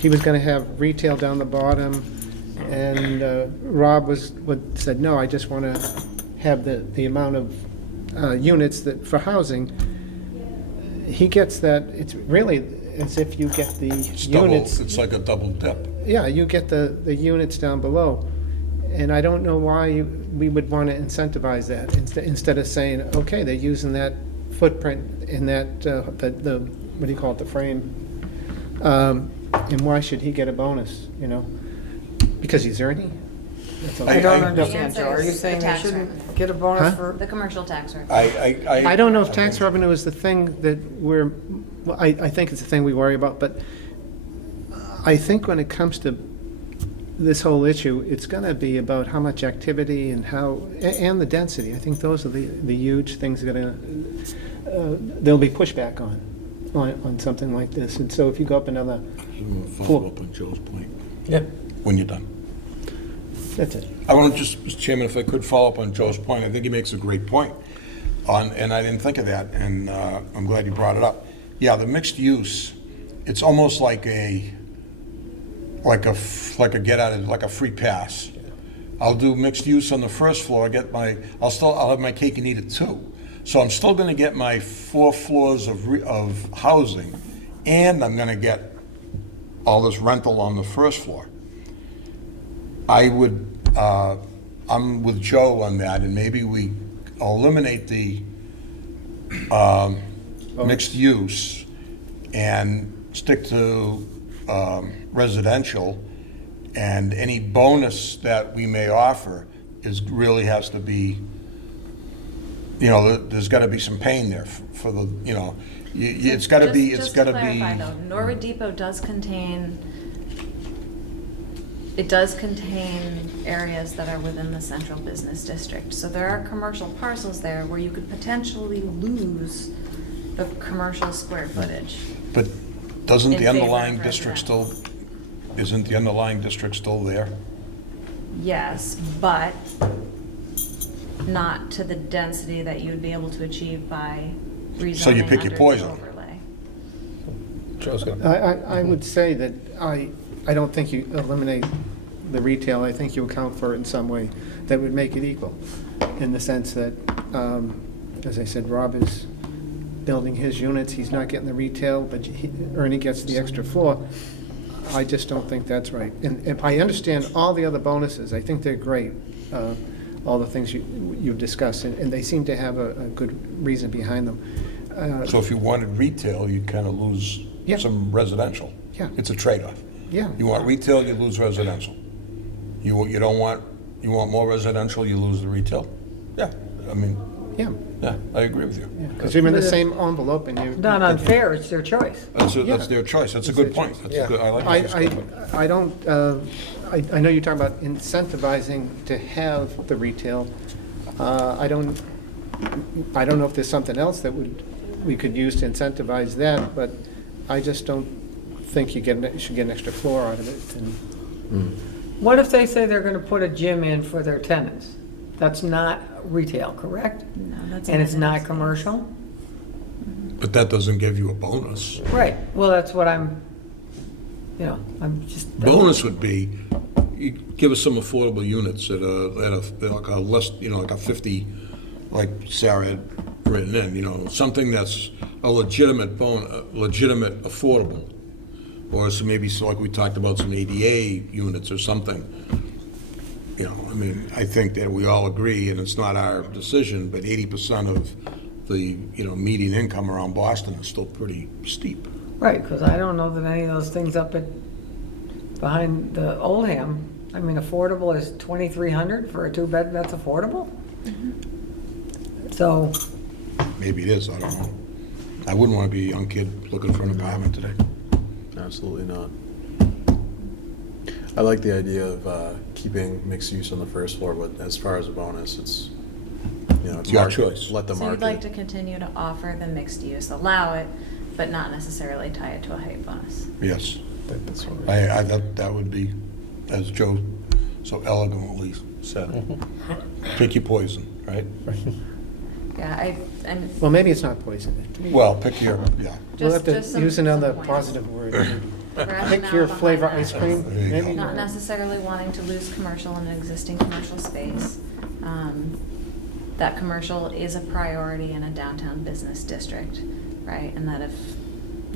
he was going to have retail down the bottom, and Rob said, no, I just want to have the amount of units that for housing. He gets that. It's really as if you get the units. It's like a double dip. Yeah, you get the units down below. And I don't know why we would want to incentivize that instead of saying, okay, they're using that footprint in that, the what do you call it, the frame. And why should he get a bonus, Because he's earning? That's all. I don't I- understand, Joe. Are you The saying they tax shouldn't get a bonus Huh? for? The commercial tax rate. I don't know if tax revenue is the thing that I think it's the thing we worry about, but I think when it comes to this whole issue, it's going to be about how much activity and and the density. I think those are the huge things that there'll be pushback on something like this. And so if you go up another, Follow up on Joe's point. Yeah. When you're done. that's it. I want to just, Mr. Chairman, if I could follow up on Joe's point. I think he makes a great point. And I didn't think of that, and I'm glad you brought it up. Yeah, the mixed use, it's almost like a free pass. I'll do mixed use on the first floor, I'll have my cake and eat it too. So I'm still gonna get my 4 floors of housing, and I'm gonna get all this rental on the first floor. I'm with Joe on that, and maybe we eliminate the mixed use and stick to residential, and any bonus that we may offer really has to be, there's got to be some pain there for the, it's got to be, Just to clarify though, Norwood Depot does contain areas that are within the central business district. So there are commercial parcels there where you could potentially lose the commercial square footage. But doesn't In the favor of underlying district residential. isn't the underlying district still there? Yes, but not to the density that you would be able to achieve by rezoning So you pick your under the poison. overlay. Joe's gonna. I would say that I don't think you eliminate the retail. I think you account for it in some way that would make it equal, in the sense that, as I said, Rob is building his units. He's not getting the retail, but Ernie gets the extra floor. I just don't think that's right. And I understand all the other bonuses. I think they're great, all the things you've discussed, and they seem to have a good reason behind them. So if you wanted retail, you'd kind of lose Yeah. some residential. Yeah. It's a trade-off. Yeah. You want retail, you lose residential. You want more residential, you lose the retail. Yeah, I mean, Yeah, Yeah, I agree with you. because you're in the same envelope and you. Not unfair, it's their choice. That's their choice. That's a good point. That's a good, I like that discussion. I don't, I know you're talking about incentivizing to have the retail. I don't know if there's something else that we could use to incentivize that, but I just don't think you should get an extra floor out of it. And What if they say they're gonna put a gym in for their tenants? That's not retail, correct? No, that's. And it's not evidence-based. commercial? But that doesn't give you a bonus. Right, well, that's what I'm I'm just. Bonus would be, you give us some affordable units at like a less, like a 50, like Sarah had written in, something that's a legitimate legitimate affordable. Or some, maybe, so like we talked about, some ADA units or something. I think that we all agree, and it's not our decision, but 80% of the, median income around Boston is still pretty steep. Right, because I don't know that any of those things up behind the Oldham, affordable is 2,300 for a two-bed, that's affordable? So, Maybe it is, I don't know. I wouldn't want to be a young kid looking for an apartment today. Absolutely not. I like the idea of keeping mixed use on the first floor, but as far as a bonus, it's, it's Your market. choice. Let the So you'd like to market. continue to offer the mixed use, allow it, but not necessarily tie it to a height bonus? Yes. That's what That would be, as Joe so elegantly said, pick your poison, right? Yeah, Well, maybe it's not poison. Well, pick your, yeah. We'll have to just some- use another some points. positive word. Rationale Pick your behind flavor that. ice cream, There you go. maybe? Not necessarily wanting to lose commercial in an existing commercial space. That commercial is a priority in a downtown business district, right? And that if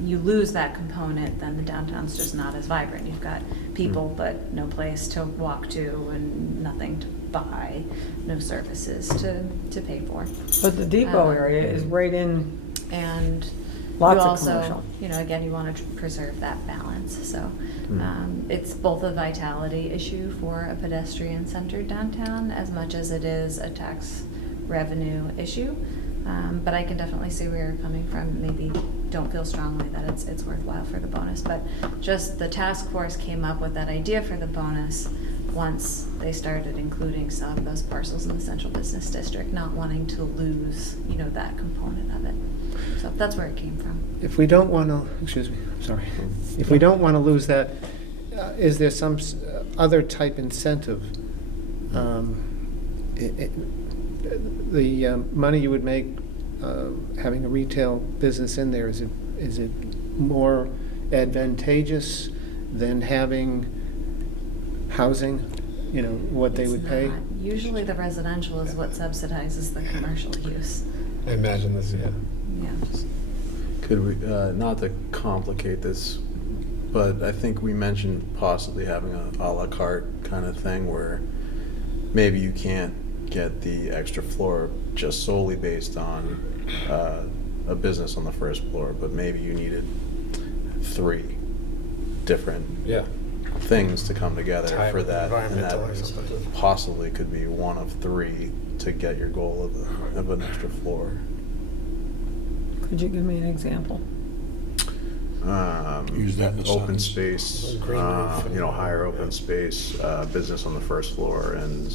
you lose that component, then the downtown's just not as vibrant. You've got people, but no place to walk to and nothing to buy, no services to pay for. but the depot area is right in, And Lots you of also, commercial. again, you want to preserve that balance. So it's both a vitality issue for a pedestrian-centered downtown as much as it is a tax revenue issue. But I can definitely see where you're coming from. Maybe don't feel strongly that it's worthwhile for the bonus. But just the task force came up with that idea for the bonus once they started including some of those parcels in the central business district, not wanting to lose, that component of it. So that's where it came from. If we don't want to, excuse me, sorry. If we don't want to lose that, is there some other type incentive? The money you would make having a retail business in there, is it more advantageous than having housing, what they It's would pay? not. Usually the residential is what subsidizes the commercial use. I imagine this, yeah. Yeah. Could we, not to complicate this, but I think we mentioned possibly having a la carte kind of thing where maybe you can't get the extra floor just solely based on a business on the first floor, but maybe you needed 3 different Yeah. things to come together Time for that, and that environmental or something. possibly could be one of 3 to get your goal of an extra floor. could you give me an example? Use that in a Open sentence. space, Green roof and- higher open space, business on the first floor and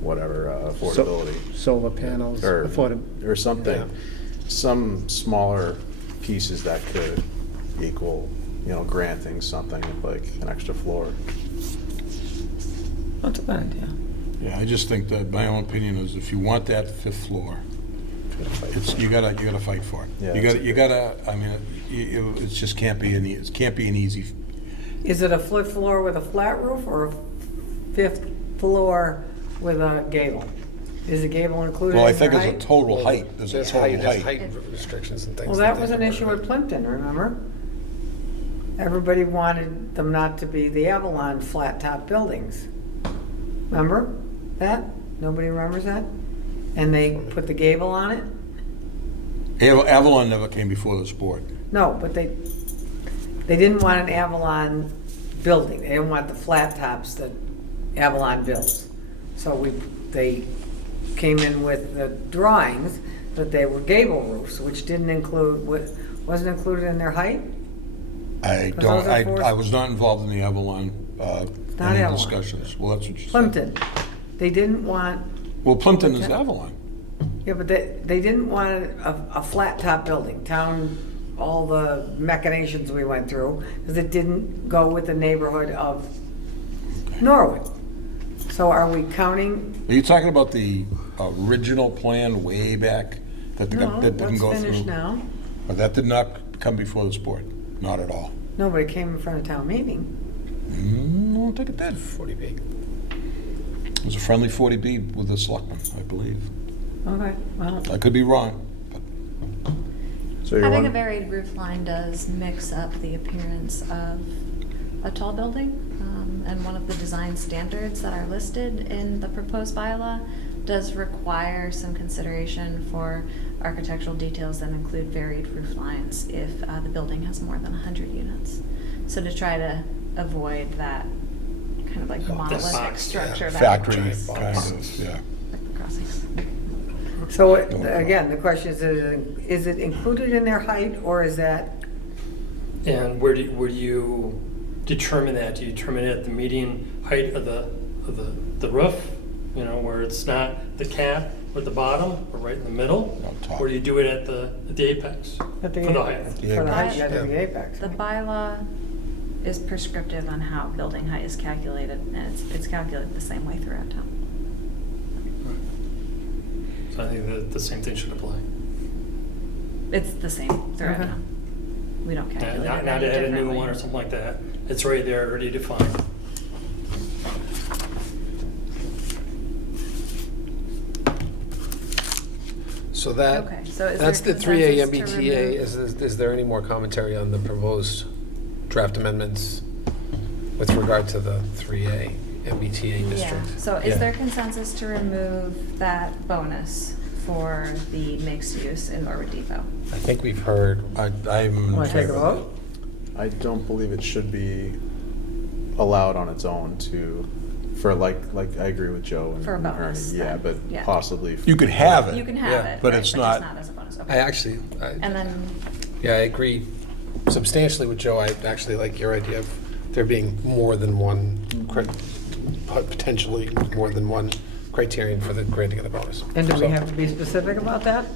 whatever, affordability. Solar panels, Or affordable. something, Yeah. some smaller pieces that could equal, granting something like an extra floor. That's a good idea. Yeah, I just think that my own opinion is if you want that 5th floor, you gotta fight for it. Yeah, You gotta, it just can't be an easy. Is it a flip floor with a flat roof or a 5th floor with a gable? Is the gable included Well, I in think your as a height? total height, there's a total There's height. height restrictions and things. Well, that they was an can issue work at Plimpton, remember? Everybody wanted them not to be the Avalon flat top buildings. Remember that? Nobody remembers that? And they put the gable on it? Avalon never came before this board. No, but they didn't want an Avalon building. They didn't want the flat tops that Avalon builds. So they came in with the drawings that they were gable roofs, which didn't include, wasn't included in their height? I Because don't, those are four- I was not involved in the Avalon, Not any Avalon. discussions. Well, that's what you said. Plimpton, they didn't want, Well, Plimpton is Avalon. yeah, but they didn't want a flat top building, town, all the machinations we went through, because it didn't go with the neighborhood of Norwood. So are we counting? Are you talking about the original plan way back that No, that didn't let's go through? finish now. But that did not come before this board, not at all. No, but it came in front of town meeting. I don't think it did. 40B. It was a friendly 40B with the selectmen, I believe. Okay, well, I could be wrong, but So you Having a want, varied roof line does mix up the appearance of a tall building. And one of the design standards that are listed in the proposed bylaw does require some consideration for architectural details that include varied roof lines if the building has more than 100 units. So to try to avoid that kind of like monolithic box, structure that factory exists. kind of, yeah. Like the crossings. so again, the question is it included in their height, or is that, And where do you determine that? Do you determine it at the median height of the roof? You know, where it's not the cap or the bottom, or right in the middle? On top. Or do you do it at the apex? at the For the height. for the height, you Yeah. gotta be apex? The bylaw is prescriptive on how building height is calculated, and it's calculated the same way throughout town. So I think that the same thing should apply. It's the same throughout Okay. town. We don't calculate it Not any to add a new differently. one or something like that. It's right there, already defined. So that, Okay, so is that's there the 3A consensus to MBTA. remove- Is there any more commentary on the proposed draft amendments with regard to the 3A MBTA Yeah, district? so Yeah. is there consensus to remove that bonus for the mixed use in Norwood Depot? I think we've heard, I'm in Want to take a favor of vote? I don't believe it should be allowed on its own to, for like I agree with Joe and For a and Ernie. bonus, Yeah, then. but Yeah. possibly. that. You could have it. You can have Yeah, it, but right, it's but not- just not as a bonus, I okay. actually, And then, yeah, I agree substantially with Joe. I actually like your idea of there being more than one, potentially more than one criterion for the granting of the bonus. And do we So- have to be specific about that?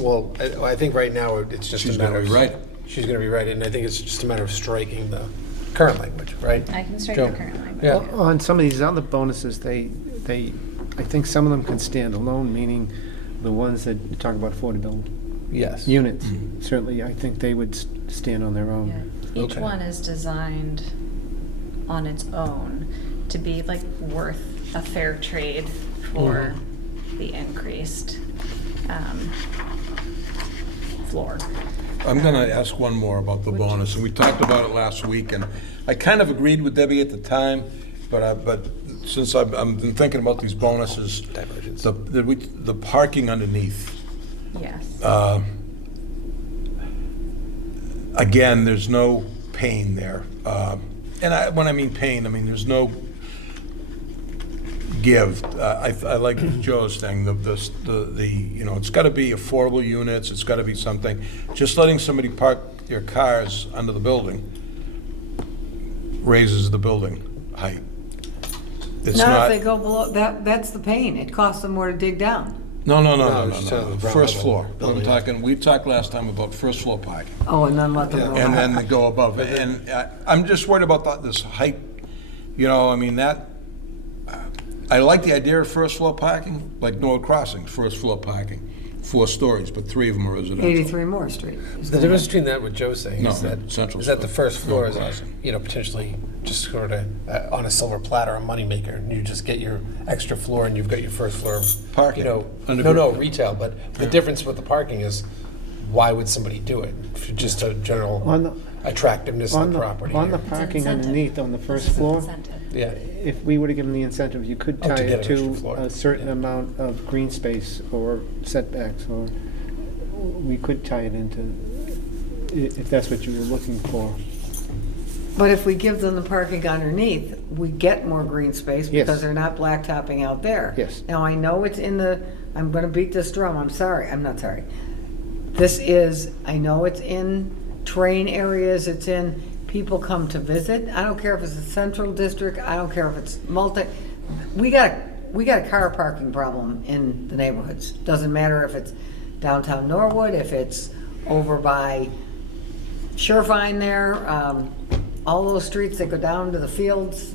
Well, I think right now, it's just a She's matter gonna of. be right. She's gonna be right, and I think it's just a matter of striking the current language, right? I can strike Joe? the current language. Yeah. Well, on some of these other bonuses, I think some of them can stand alone, meaning the ones that talk about affordable Yes. units. Certainly, I think they would stand on their own. Yeah, each Okay. one is designed on its own to be like worth a fair trade for the increased floor. I'm gonna ask one more about the bonus, and we talked about it last week, and I kind of agreed with Debbie at the time, but since I've been thinking about these bonuses, Divergence. the parking underneath, Yes. again, there's no pain there. And when I mean pain, I mean there's no give. I like Joe's thing, it's gotta be affordable units, it's gotta be something. Just letting somebody park their cars under the building raises the building height. It's Not not, if they go below, that's the pain. It costs them more to dig down. no, No, it's the ground first level floor. I'm building. talking, we talked last time about first floor parking. Oh, and then let them go. And then they go above it. And I'm just worried about this height, I mean, I like the idea of first floor parking, like Norwood Crossing, first floor parking, 4 stories, but 3 of them are residential. 83 Moore Street. The difference between that, what Joe's saying, No, is that, Central is that the Street. first floor No, is, Crossing. potentially just sort of on a silver platter, a moneymaker, and you just get your extra floor and you've got your first floor of, Parking. no, retail, but the difference with the parking is, why would somebody do it? For just a general On the- attractiveness of On the property. On the It's an parking incentive. underneath on the first This is an floor, incentive. Yeah, if we were to give them the incentive, you could Oh, to tie get it an extra to floor. a certain amount of green space or setbacks, or we could tie it into, if that's what you were looking for. But if we give them the parking underneath, we get more green space Yes. because they're not blacktopping out there. Yes. Now, I know it's in the, I'm gonna beat this drum, I'm not sorry. This is, I know it's in train areas, it's in, people come to visit. I don't care if it's a central district, I don't care if it's we got a car parking problem in the neighborhoods. Doesn't matter if it's downtown Norwood, if it's over by Surefine there, all those streets that go down to the fields,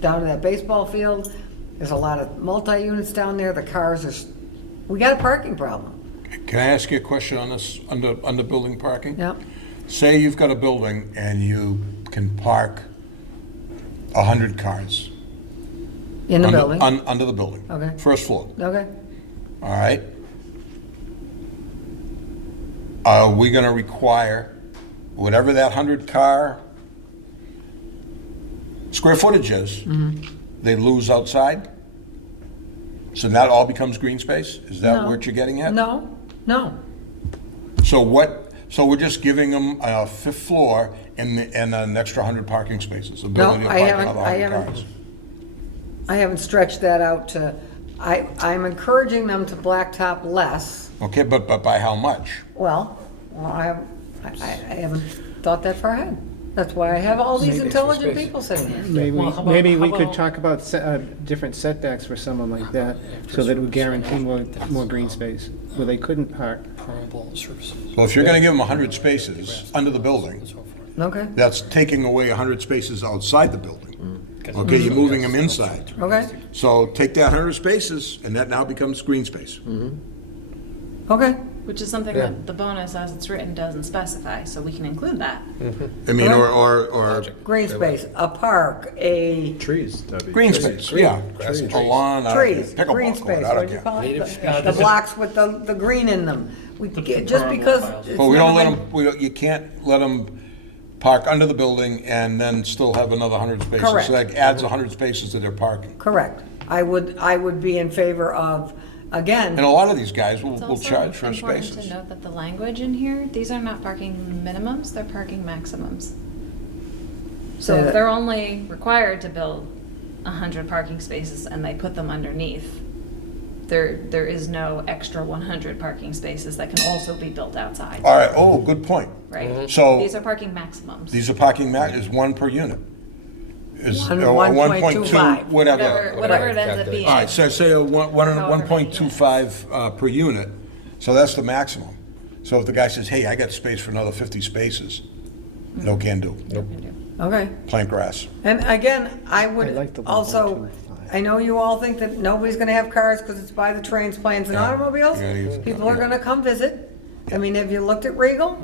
down to that baseball field. There's a lot of multi-units down there, the cars are, we got a parking problem. Can I ask you a question on this, under building parking? Yep, Say you've got a building and you can park 100 cars. in the under- building. Under the building. Okay. First floor, Okay, all right? Are we gonna require whatever that 100-car square footage is, Mm-hmm. they lose outside? So that all becomes green space? Is that No. what you're getting at? no. So we're just giving them a fifth floor and an extra 100 parking spaces, ability to I park haven't- another I 100 haven't- cars. I haven't stretched that out to, I'm encouraging them to blacktop less. Okay, but by how much? Well, I haven't thought that far ahead. That's why I have all these intelligent people sitting here. Maybe, Well, how about- maybe we how could about- talk about different setbacks for someone like that, so that it would guarantee more green space, where they couldn't park. Permeable surfaces. So if you're gonna give them 100 spaces under the building, And so forth. Okay, that's taking away 100 spaces outside the building. Okay, you're moving them inside. okay, So take that 100 spaces, and that now becomes green space. okay. Which is something Yeah. that the bonus as it's written doesn't specify, so we can include that. I mean, or Green space, a park, a Trees, Debbie. green space, yeah. Grass and A lawn, I don't care. trees, Pickleball green court, space, I what don't do you care. call it? Native- The blocks with the green in them. We get, just Permeable because. tiles. it's But we don't never let them, you can't let them park under the building and then still have another 100 spaces. Correct. So that adds 100 spaces to their parking. Correct. I would be in favor of, again. And a lot of these guys It's will also charge for important spaces. to note that the language in here, these are not parking minimums, they're parking maximums. So Say if that- they're only required to build 100 parking spaces and they put them underneath, there is no extra 100 parking spaces that can also be built outside, All right, oh, good point. right? So- These are parking maximums. These are parking is one per unit. Is One- or 1.25. whatever. Whatever it ends up being. All right, so say a However many 1.25 per unit, so that's the maximum. So if the guy says, hey, I got space for another 50 spaces, no can do. Okay. Plant grass. And again, I I would like the also, 1.25. I know you all think that nobody's gonna have cars because it's by the trains, planes, and Yeah. automobiles. Yeah, you- People are gonna come visit. I mean, have you looked at Regal?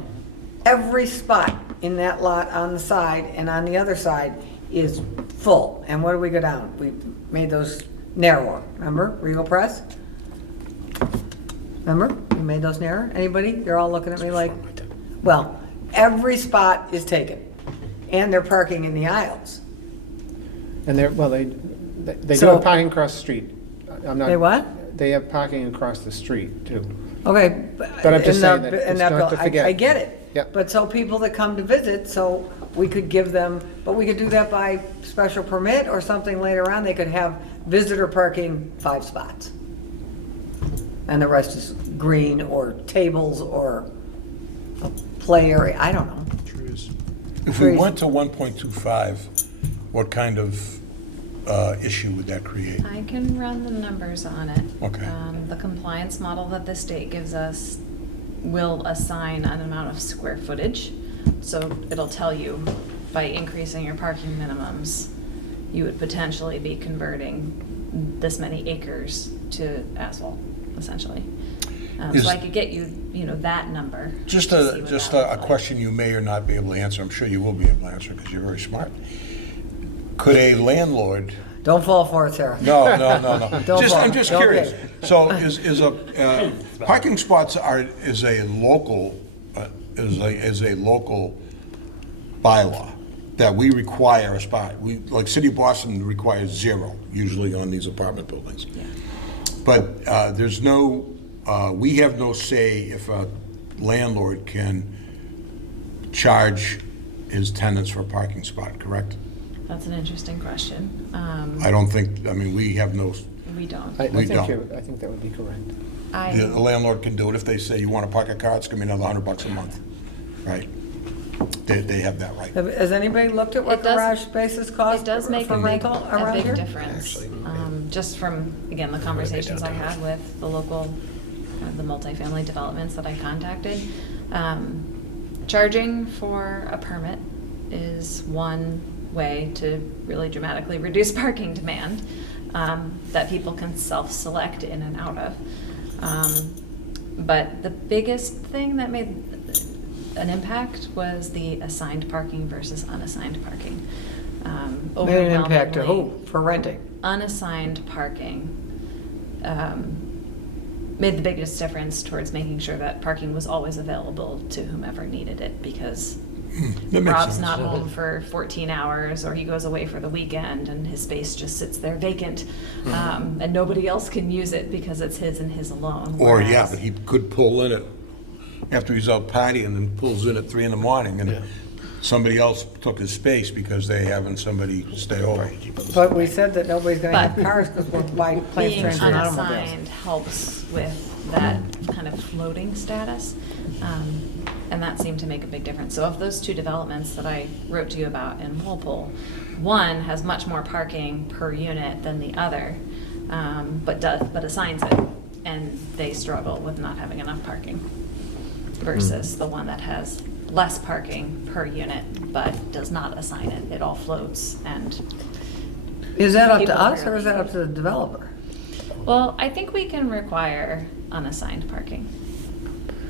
Every spot in that lot on the side and on the other side is full. And what do we go down? We made those narrower, remember? Regal Press? Remember? We made those narrower? Anybody? You're all looking at me like, well, every spot is taken. And they're parking in the aisles. And they do So- have parking across the street. I'm not. They what? They have parking across the street, too. Okay. But I'm just in saying the- that in it's that not bill- to forget. I get it. Yep. But so people that come to visit, so we could give them, but we could do that by special permit or something later on. They could have visitor parking 5 spots. And the rest is green or tables or a play area, I don't know. Trees. If we Trees. went to 1.25, what kind of issue would that create? I can run the numbers on it. Okay. The compliance model that the state gives us will assign an amount of square footage. So it'll tell you by increasing your parking minimums, you would potentially be converting this many acres to asphalt, essentially. Is- So I could get you, that number. Just to see a, what just that a looks like. question you may or not be able to answer. I'm sure you will be able to answer because you're very smart. Could a landlord Don't fall for it, Sarah. No. Don't Just, fall. I'm just Don't curious. get- So is a, parking spots is a local, is a local bylaw that we require a spot. Like City of Boston requires 0 usually on these apartment buildings. Yeah. But there's no, we have no say if a landlord can charge his tenants for a parking spot, correct? That's an interesting question. I don't think, I mean, we have no, We don't. I We think don't. I think that would be correct. the landlord can do it if they say you want to park a car, it's going to be another $100 a month, right? They have that right. Has anybody looked at what It does- garage spaces cost It does make for a big, rental a around big here? difference. Just from, again, the conversations I had with the local, the multifamily developments that I contacted. Charging for a permit is one way to really dramatically reduce parking demand that people can self-select in and out of. But the biggest thing that made an impact was the assigned parking versus unassigned parking. Made an impact to who? Overwhelmingly, For renting? unassigned parking made the biggest difference towards making sure that parking was always available to whomever needed it, because That makes Rob's sense. not home for 14 hours, or he goes away for the weekend and his space just sits there vacant, and nobody else can use it because it's his and his alone. Or, yeah, Whereas- but he could pull in after he's out partying and pulls in at 3 in the morning, and somebody else took his space because they having somebody stay over. But we said that nobody's gonna have But cars because we're buying planes, Being trains, and automobiles. unassigned helps with that kind of floating status, and that seemed to make a big difference. So of those two developments that I wrote to you about in Walpole, one has much more parking per unit than the other, but assigns it, and they struggle with not having enough parking, versus the one that has less parking per unit but does not assign it. It all floats, and Is that up People to us or rarely is that up use to the developer? well, I think we can require unassigned parking.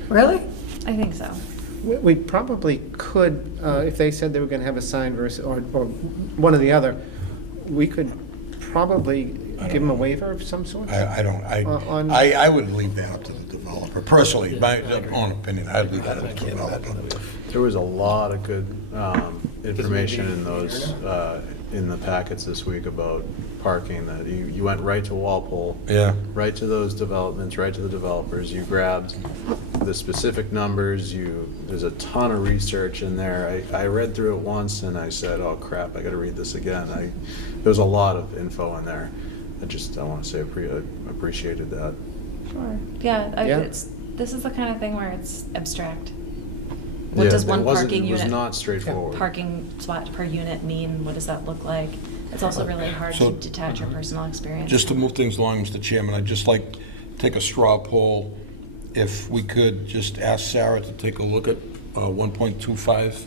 Really? I think so. We probably could, if they said they were going to have a sign versus, or one or the other, we could probably give them a waiver of some sort. I don't, On- I would leave that up to the developer. Personally, my own opinion, I'd leave that up to the developer. There was a lot of good information in those, in the packets this week about parking, that you went right to Walpole. Yeah. Right to those developments, right to the developers. You grabbed the specific numbers, there's a ton of research in there. I read through it once and I said, oh crap, I gotta read this again. There's a lot of info in there. I want to say I appreciated that. Sure. Yeah, Yeah. this is the kind of thing where it's abstract. What Yeah, does it one wasn't- parking It was unit, not straightforward. parking spot per unit mean? What does that look like? It's also really hard So- to detach your personal experience. Just to move things along, Mr. Chairman, I'd just like to take a straw poll. If we could just ask Sarah to take a look at 1.25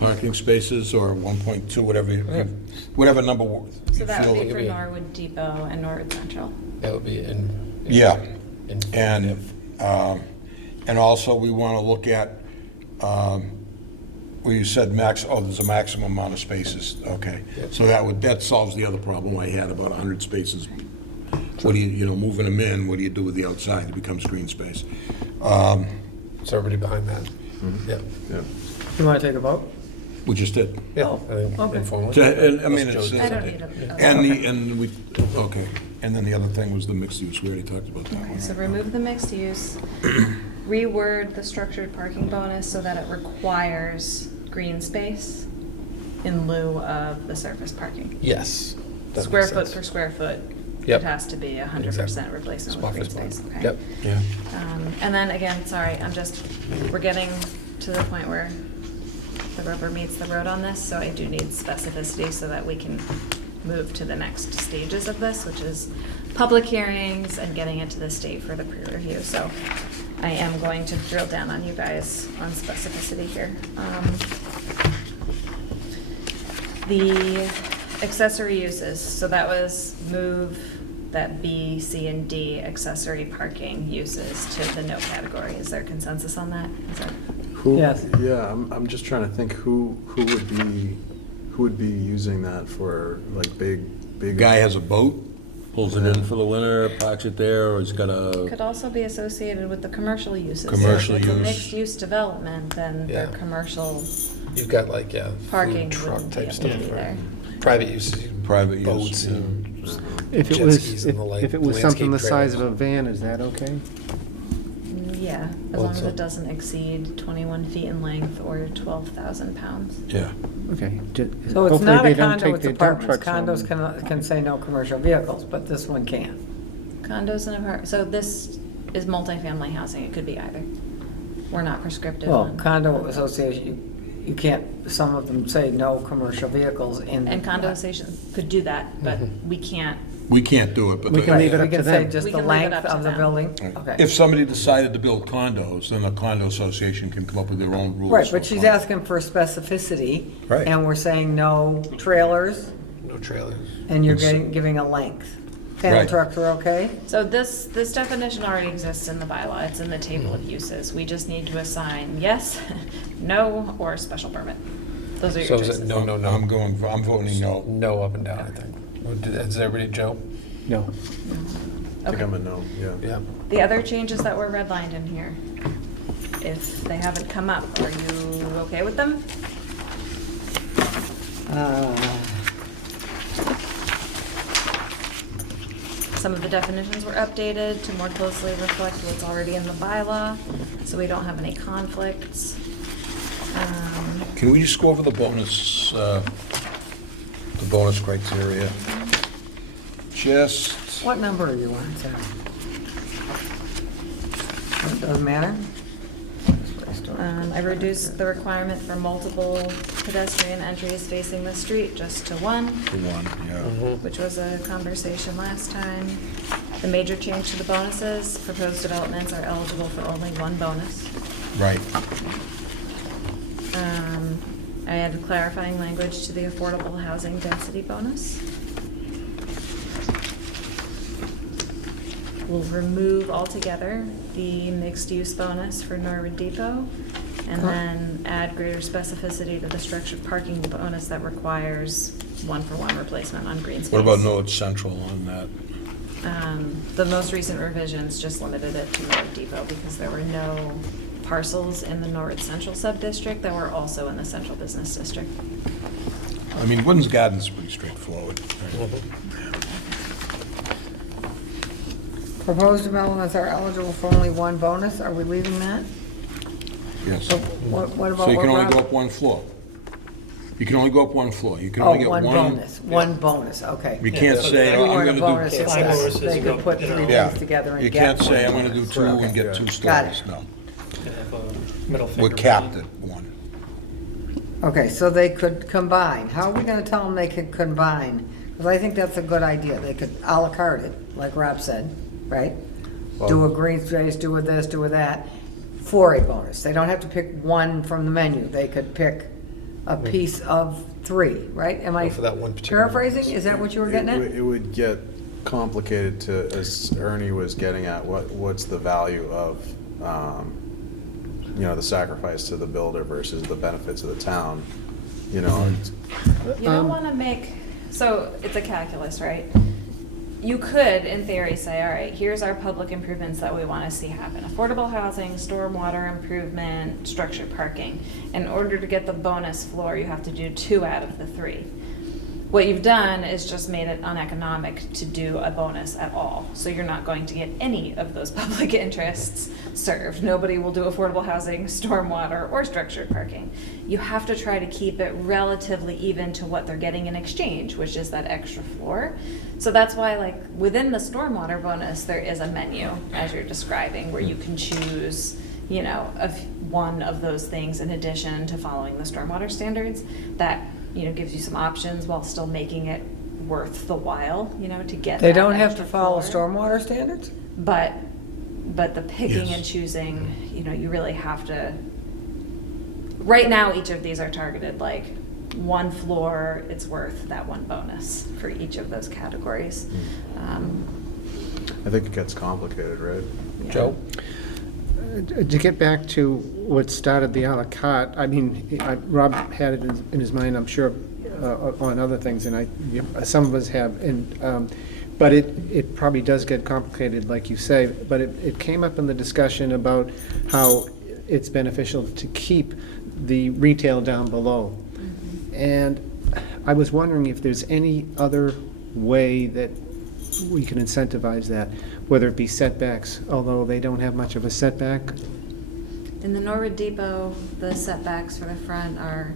parking spaces, or 1.2, whatever number you So that would be feel. for Norwood Depot and Norwood Central. That would be in. Yeah. Informative. And also, we want to look at, where you said there's a maximum amount of spaces, okay. So that solves the other problem I had about 100 spaces. What do you moving them in, what do you do with the outside? It becomes green space. So everybody behind that? Yeah. Yeah. You want to take a vote? We just did. Yeah, I think okay. informally. I mean, it's. I don't need a. Okay, and then the other thing was the mixed use, we already talked about that Okay, one. so remove the mixed use, reword the structured parking bonus so that it requires green space in lieu of the surface parking. Yes. that Square makes foot sense. for square foot, Yep. it has to be 100% Exactly. replacement Spot with for green spot. space, okay? Yep. Yeah. And then again, sorry, we're getting to the point where the rubber meets the road on this, so I do need specificity so that we can move to the next stages of this, which is public hearings and getting it to the state for the pre-review. So I am going to drill down on you guys on specificity here. The accessory uses, so that was move that B, C, and D accessory parking uses to the no category. Is there consensus on that? Is that? Yes. Yeah, I'm just trying to think who would be using that for, like, big. Guy has a boat, pulls it in for the winter, parks it there, or he's got Could a, also be associated with the commercial uses. Commercial So if it's a use. mixed-use development, then their Yeah. commercial You've got like, parking food truck wouldn't be type able stuff. to be there. Private uses. Private use, Boats yeah. and If it jet was, skis and the like, if it was something the landscape size of trailers. a van, is that okay? Yeah, as Well, long as so- it doesn't exceed 21 feet in length or 12,000 pounds. Yeah. Okay. So it's Hopefully not they a don't condo, take it's their dump apartments. trucks Condos home. can say no commercial vehicles, but this one can. Condos and apartments, so this is multifamily housing, it could be either. We're not prescriptive Well, on. condo association, you can't, some of them say no commercial vehicles in. And condo associations could do that, but we can't. We can't do it, but We can leave it We up to can say them. just We the can leave it length up to of the them. building? Okay. if somebody decided to build condos, then the condo association can come up with their own rules. Right, for but she's condo. asking for specificity. Right. And we're saying no trailers, No trailers. and you're It's- giving a length. Panel Right. trucks are okay? So this definition already exists in the bylaw, it's in the table of uses. We just need to assign yes, no, or special permit. Those are So your is it choices. no, no, I'm no? I'm voting no. No up and down, I think. Is everybody Joe? No. I think Okay. I'm a no, yeah. Yeah. The other changes that were redlined in here, if they haven't come up, are you okay with them? Some of the definitions were updated to more closely reflect what's already in the bylaw, so we don't have any conflicts. Can we just go over the bonus criteria? Just, What number are you on, Sarah? It doesn't matter? I reduced the requirement for multiple pedestrian entries facing the street just to one, the one, yeah. which was a conversation last time. The major change to the bonuses, proposed developments are eligible for only one bonus. Right. I added clarifying language to the affordable housing density bonus. We'll remove altogether the mixed-use bonus for Norwood Depot, and then add greater specificity to the structured parking bonus that requires one-for-one replacement on green space. What about Norwood Central on that? The most recent revisions just limited it to Norwood Depot because there were no parcels in the Norwood Central sub-district that were also in the Central Business District. I mean, Woodin's Garden's pretty straightforward. Proposed developments are eligible for only one bonus, are we leaving that? Yes. So what about? So you can what only go Rob- up one floor. You can only go up one floor. You can Oh, only get one one. bonus, okay. You can't so say, that oh, You I'm want a gonna bonus, do. it's Five just- bonuses they go, could put you know. three Yeah. things together and You get can't one say, I'm gonna do bonus. two and Okay. get two Got it. stories, no. Could have a middle finger. We're capped at one. Okay, so they could combine. How are we gonna tell them they could combine? Because I think that's a good idea. They could à la carte it, like Rob said, right? Do a green space, do with this, do with that, for a bonus. They don't have to pick one from the menu. They could pick a piece of three, right? Am I For that one particular paraphrasing? bonus. Is that what you were getting at? It would get complicated to, as Ernie was getting at, what's the value of, the sacrifice to the builder versus the benefits of the town, you know? You don't want to make, so it's a calculus, right? You could, in theory, say, all right, here's our public improvements that we want to see happen. Affordable housing, stormwater improvement, structured parking. In order to get the bonus floor, you have to do 2 out of the 3. What you've done is just made it uneconomic to do a bonus at all. So you're not going to get any of those public interests served. Nobody will do affordable housing, stormwater, or structured parking. You have to try to keep it relatively even to what they're getting in exchange, which is that extra floor. So that's why, like, within the stormwater bonus, there is a menu, as you're describing, where you can choose, one of those things in addition to following the stormwater standards that gives you some options while still making it worth the while, to get They that don't have to extra follow floor. stormwater standards? But the picking Yes. and choosing, you really have to. Right now, each of these are targeted like one floor. It's worth that one bonus for each of those categories. I think it gets complicated, right? Yeah. Joe? To get back to what started the à la carte, I mean, Rob had it in his mind, I'm sure, on other things, and some of us have, but it probably does get complicated, like you say, but it came up in the discussion about how it's beneficial to keep the retail down below. And I was wondering if there's any other way that we can incentivize that, whether it be setbacks, although they don't have much of a setback. In the Norwood Depot, the setbacks for the front are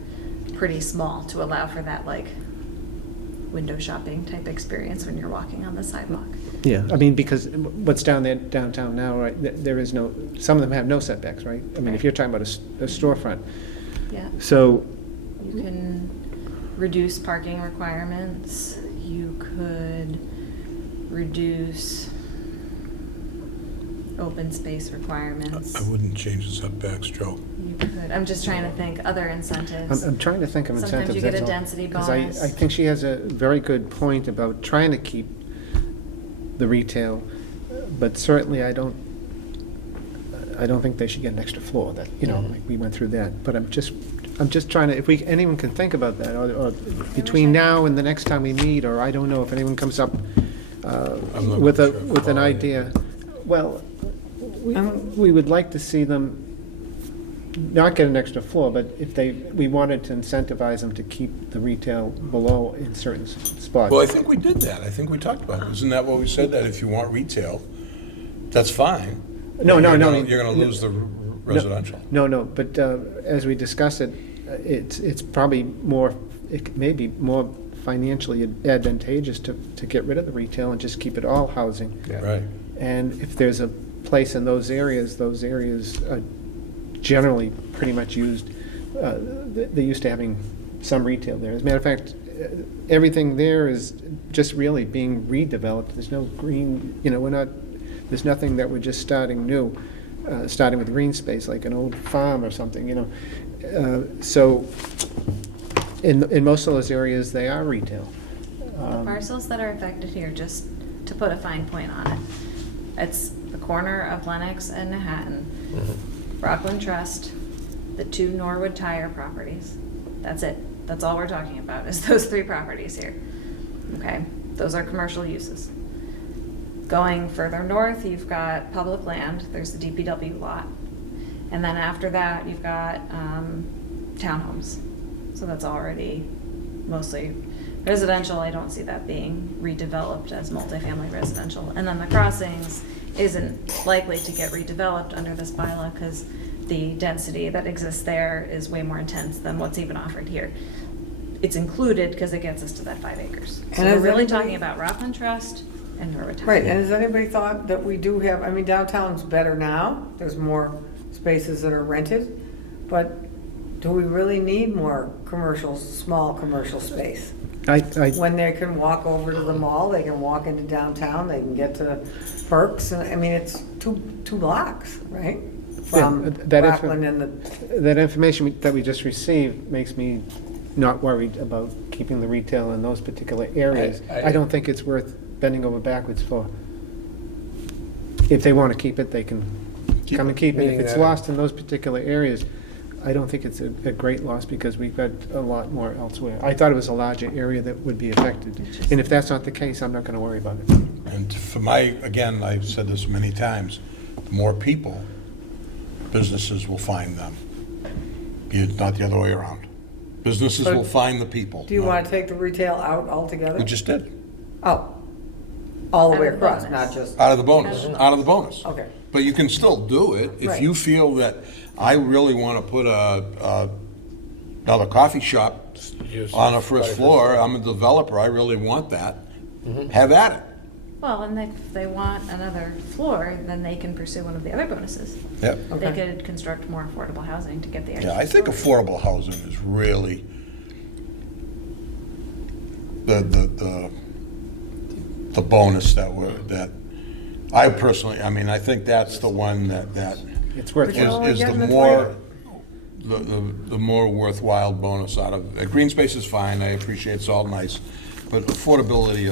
pretty small to allow for that like window shopping type experience when you're walking on the sidewalk. Yeah, I mean, because what's down there downtown now, right, there is no, some of them have no setbacks, right? I mean, if you're talking about a storefront. Yeah. So, You can reduce parking requirements. You could reduce open space requirements. I wouldn't change the setbacks, Joe. You could, I'm just trying to think other incentives. I'm trying to think of incentives. Sometimes you get a that's all. density 'Cause bonus. I think she has a very good point about trying to keep the retail, but certainly I don't think they should get an extra floor, that, you know, like we went through that. But I'm just trying to, if anyone can think about that, or between now and the next time we meet, or I don't know, if anyone comes up I'm not with sure with an how I- idea. Well, we would like to see them not get an extra floor, but if we wanted to incentivize them to keep the retail below in certain spots. Well, I think we did that. I think we talked about it. Isn't that what we said? That if you want retail, that's fine. No. You're gonna lose the residential. No, but as we discussed it, it's probably more, it may be more financially advantageous to get rid of the retail and just keep it all housing. Right. And if there's a place in those areas are generally pretty much used, they're used to having some retail there. As a matter of fact, everything there is just really being redeveloped. There's no green, there's nothing that we're just starting new, starting with green space, like an old farm or something, So in most of those areas, they are retail. The parcels that are affected here, just to put a fine point on it, it's the corner of Lenox and Manhattan, Rockland Trust, the 2 Norwood Tire properties. That's it. That's all we're talking about, is those 3 properties here. Okay, those are commercial uses. Going further north, you've got public land, there's the DPW lot. And then after that, you've got townhomes. So that's already mostly residential. I don't see that being redeveloped as multifamily residential. And then the crossings isn't likely to get redeveloped under this bylaw because the density that exists there is way more intense than what's even offered here. It's included because it gets us to that 5 acres. So And we're has really anybody- talking about Rockland Trust and Norwood Tire. Right, and has anybody thought that we do have, I mean, downtown's better now, there's more spaces that are rented, but do we really need more small commercial space? When they can walk over to the mall, they can walk into downtown, they can get to Perks, and, I mean, it's two blocks, right? From that Rockland and the, That information that we just received makes me not worried about keeping the retail in those particular areas. I don't think it's worth bending over backwards for. If they want to keep it, they can come and keep it. If it's lost in those particular areas, I don't think it's a great loss because we've got a lot more elsewhere. I thought it was a larger area that would be affected. And if that's not the case, I'm not going to worry about it. And again, I've said this many times, the more people, businesses will find them. Not the other way around. Businesses will find the people. do you want to take the retail out altogether? We just did. Oh, all the way Out of the across, bonus. not just, Out of the bonus. okay. But you can still do it if Right. you feel that I really want to put another coffee shop on the first floor. I'm a developer, I really want that. Have at it. Well, and if they want another floor, then they can pursue one of the other bonuses. Yep. They Okay. could construct more affordable housing to get the extra. Yeah, I think floor. affordable housing is really the bonus that I personally, I mean, I think that's the one that It's worth But you know, is again, the that's more, the more worthwhile bonus out of, green space is fine, I appreciate it's all nice, but affordability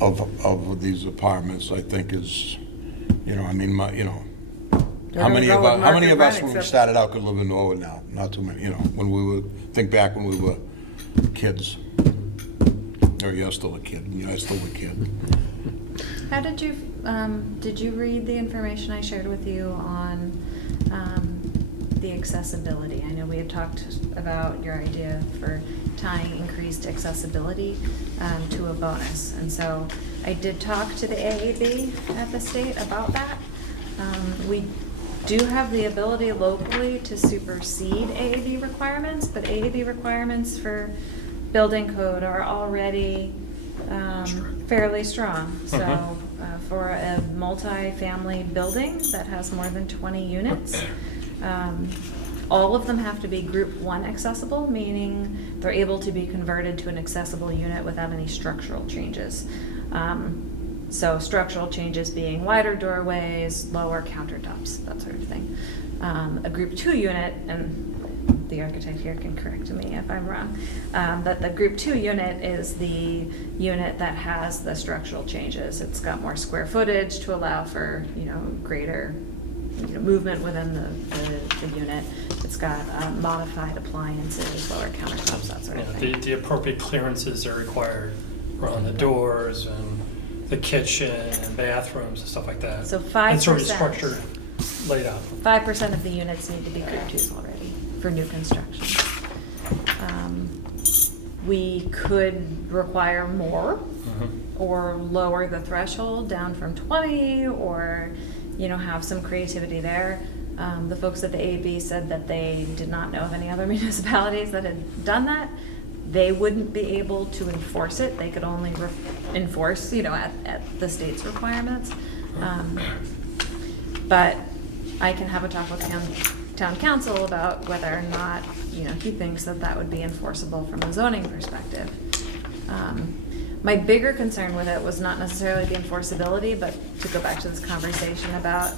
of these apartments, I think is, I mean, how many of us, market rent, when we except- started out could live in Norwood now? Not too many, when we were, think back when we were kids. Or you're still a kid, you're still a kid. How did you read the information I shared with you on the the accessibility. I know we had talked about your idea for tying increased accessibility to a bonus. And so I did talk to the AAB at the state about that. We do have the ability locally to supersede AAB requirements, but AAB requirements for building code are already fairly strong. So for a multi-family building that has more than 20 units, all of them have to be Group 1 accessible, meaning they're able to be converted to an accessible unit without any structural changes. So structural changes being wider doorways, lower countertops, that sort of thing. A Group 2 unit, and the architect here can correct me if I'm wrong, but the Group 2 unit is the unit that has the structural changes. It's got more square footage to allow for, greater movement within the unit. It's got modified appliances, lower countertops, that sort of thing. The appropriate clearances are required around the doors and the kitchen and bathrooms and stuff like that. So 5%. It's already structured, laid out. 5% of the units need to be Group 2s already for new construction. We could require more or lower the threshold down from 20 or, have some creativity there. The folks at the AAB said that they did not know of any other municipalities that had done that. They wouldn't be able to enforce it. They could only enforce, at the state's requirements. But I can have a talk with town council about whether or not, he thinks that would be enforceable from a zoning perspective. My bigger concern with it was not necessarily the enforceability, but to go back to this conversation about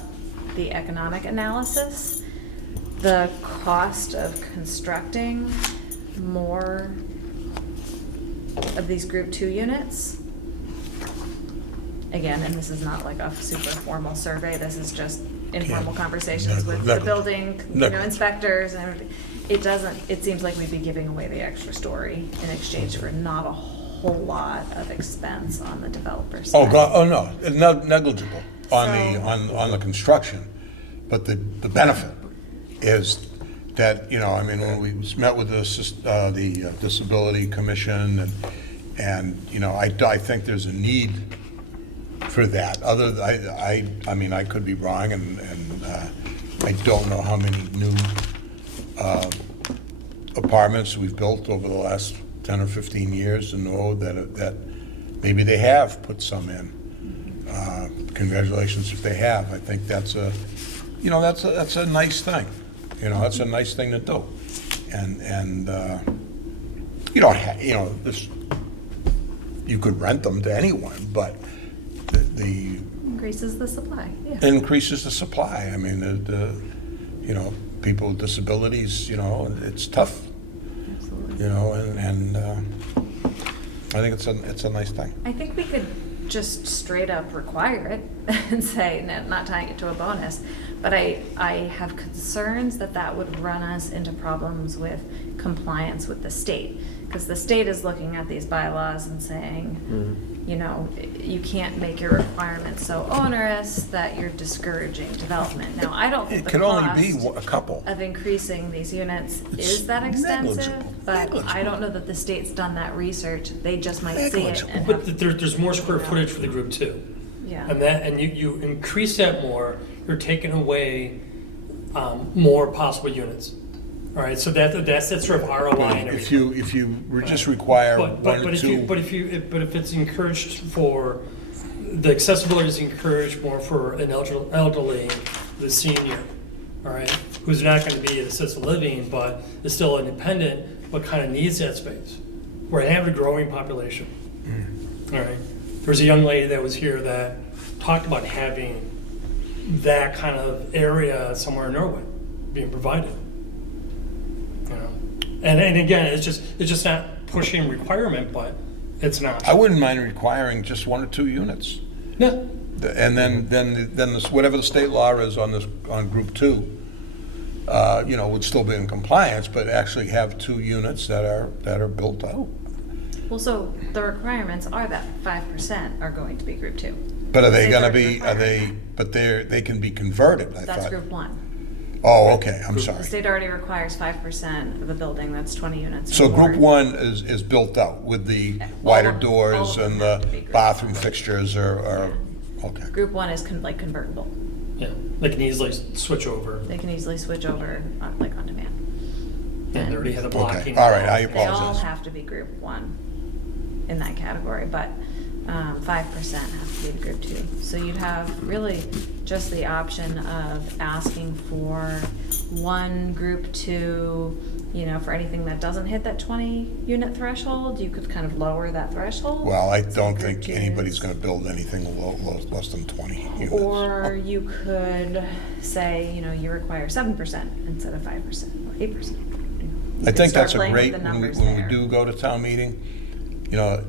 the economic analysis, the cost of constructing more of these Group 2 units. Again, and this is not like a super formal survey, this is just informal conversations with the building, inspectors and everything. It seems like we'd be giving away the extra story in exchange for not a whole lot of expense on the developer's side. Oh, God, oh, no, it's not negligible on the construction, but the benefit is that, when we met with the Disability Commission and I think there's a need for that. I could be wrong and I don't know how many new apartments we've built over the last 10 or 15 years and know that maybe they have put some in. Congratulations if they have. I think that's a nice thing. That's a nice thing to do. And you don't this, you could rent them to anyone, but the Increases the supply, yeah. increases the supply. People with disabilities, it's tough. Absolutely. And I think it's a nice thing. I think we could just straight up require it and say, no, not tying it to a bonus. But I have concerns that would run us into problems with compliance with the state. Because the state is looking at these bylaws and saying, you can't make your requirements so onerous that you're discouraging development. Now, I don't think It the could only be cost a couple. of increasing these units It's is that extensive, negligible. but I Negligible. don't know that the state's done that research. They just might see it Negligible. and But have, there's more square footage for the Group 2. yeah. And you increase that more, you're taking away more possible units. All right, so that's that sort of ROI and If everything. you just require But one or if two. if it's encouraged for, the accessibility is encouraged more for an elderly, the senior, all right, who's not going to be in assisted living, but is still independent, but kind of needs that space. We're having a growing population. All right, there was a young lady that was here that talked about having that kind of area somewhere in Norway being provided. And again, it's just not pushing requirement, but it's not. I wouldn't mind requiring just one or two units. Yeah. And then this, whatever the state law is on Group 2, would still be in compliance, but actually have 2 units that are built out. Well, so the requirements are that 5% are going to be Group 2. But are they They've gonna already be, required. but they can be converted, I thought. That's Group 1. Oh, okay, I'm The sorry. state already requires 5% of a building that's 20 units or So more. group one is built out with the wider doors all of and them have the to be group bathroom one. fixtures are, okay. Group 1 is like convertible. Yeah, they can easily switch over. They can easily switch over like on demand. And they already had a Okay, blocking. all right, I They all apologize. have to be group 1 in that category, but 5% have to be the group 2. So you'd have really just the option of asking for one group 2, you know, for anything that doesn't hit that 20 unit threshold, you could kind of lower that threshold. Well, I So don't group think 2 anybody's is- gonna build anything less than 20 units. Or you could say, you know, you require 7% instead of 5% or 8%. I think that's a great, when we do go to town meeting, you know,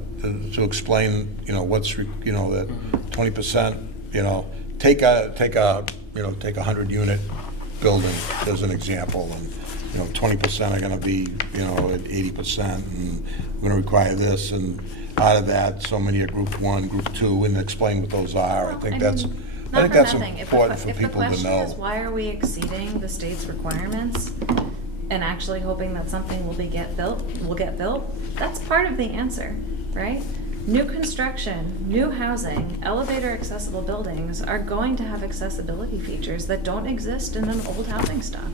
to explain, you know, what's, you know, that 20%, you know, take a 100-unit building as an example, and, you know, 20% are gonna be, you know, at 80%, and we're gonna require this, and out of that, so many are group 1, group 2, and explain what those are. I think that's important for people to If the question is, know. why are we exceeding the state's requirements and actually hoping that something will get built, that's part of the answer, right? New construction, new housing, elevator accessible buildings are going to have accessibility features that don't exist in an old housing stock.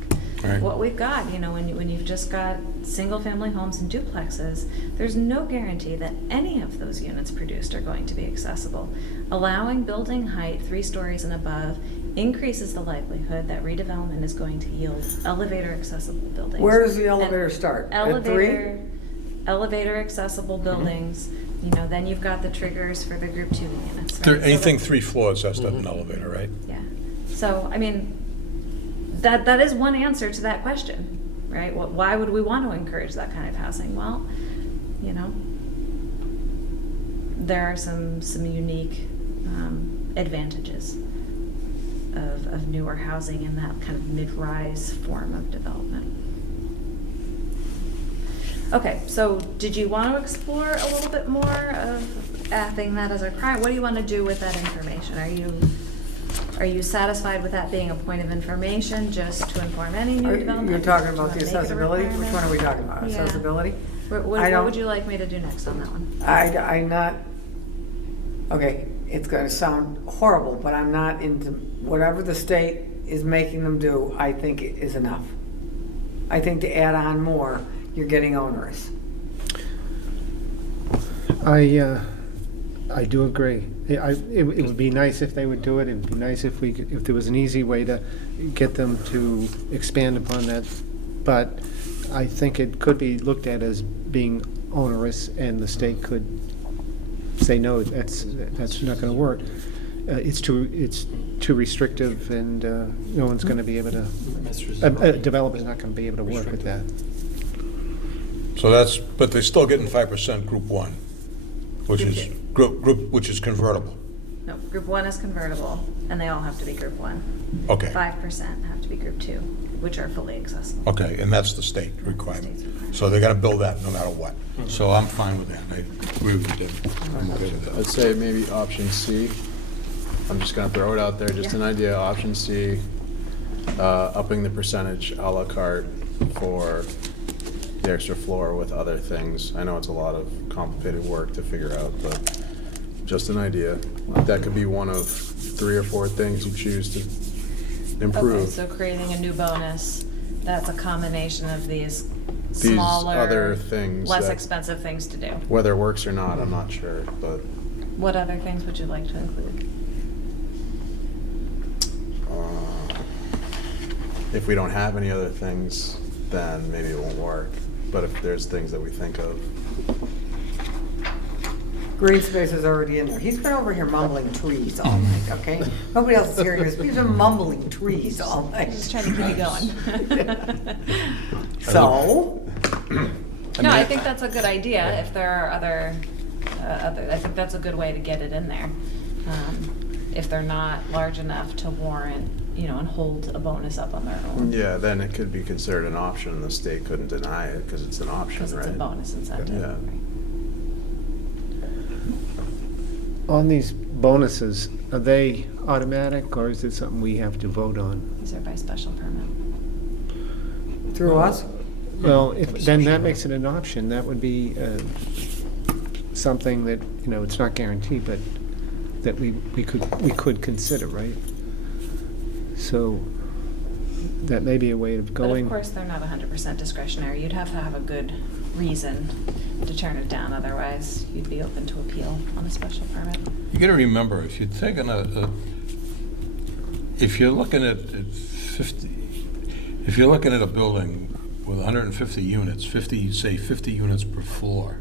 Right. What we've got, you know, when you've just got single-family homes and duplexes, there's no guarantee that any of those units produced are going to be accessible. Allowing building height 3 stories and above increases the likelihood that redevelopment is going to yield elevator accessible buildings. Where does the And elevator start? At 3? Elevator accessible buildings, you know, then you've got the triggers for the group 2 units. right? So Anything that- 3 floors, that's not an elevator, right? Yeah, so, I mean, that is one answer to that question, right? Why would we want to encourage that kind of housing? Well, you know, there are some unique advantages of newer housing in that kind of mid-rise form of development. Okay, so did you want to explore a little bit more of adding that as a crime? What do you want to do with that information? Are you satisfied with that being a point of information just to inform any new development? You're talking Do you about wanna the make it a accessibility? Which requirement? one are we talking about? Yeah. Accessibility? What I would you don't- like me to do next on that one? I'm not, okay, it's gonna sound horrible, but I'm not into, whatever the state is making them do, I think is enough. I think to add on more, you're getting onerous. I do agree. It would be nice if they would do it. It would be nice if if there was an easy way to get them to expand upon that. But I think it could be looked at as being onerous, and the state could say, no, that's not going to work. It's too restrictive, and no one's going to be able to. A developer's not going to be able to work with that. So that's, but they're still getting 5% group 1, which is, which is convertible. No, group 1 is convertible, and they all have to be group 1. Okay, 5% have to be group 2, which are fully accessible. okay, and that's the state requirement. State's requirement. So they're gonna build that no matter what. So I'm fine with that. I agree with you. I'm okay with I'd that. say maybe option C. I'm just gonna throw it out there, just an Yeah. idea, option C, upping the percentage à la carte for the extra floor with other things. I know it's a lot of complicated work to figure out, but just an idea. That could be one of 3 or 4 things you choose to Okay, improve. so creating a new bonus, that's a combination of these These smaller, other things less that- expensive things to do. Whether it works or not, I'm not sure, but What other things would you like to include? if we don't have any other things, then maybe it won't work. But if there's things that we think of, Green space is already in there. He's been over here mumbling trees all night, okay? Nobody else is hearing this. He's been mumbling trees all night. Just trying to keep you going. So, No, I think that's a good idea, if there are other, I think that's a good way to get it in there. If they're not large enough to warrant, you know, and hold a bonus up on their own. yeah, then it could be considered an option and the state couldn't deny it because it's an option, right? Because it's a bonus incentive. Yeah. right. On these bonuses, are they automatic, or is it something we have to vote on? These are by special permit. through us? Well, then that makes it an option. That would be something that, it's not guaranteed, but that we could consider, right? So that may be a way of But going. of course, they're not 100% discretionary. You'd have to have a good reason to turn it down, otherwise you'd be open to appeal on a special permit. You gotta remember, if you're taking if you're looking at 50, if you're looking at a building with 150 units, 50 units per floor,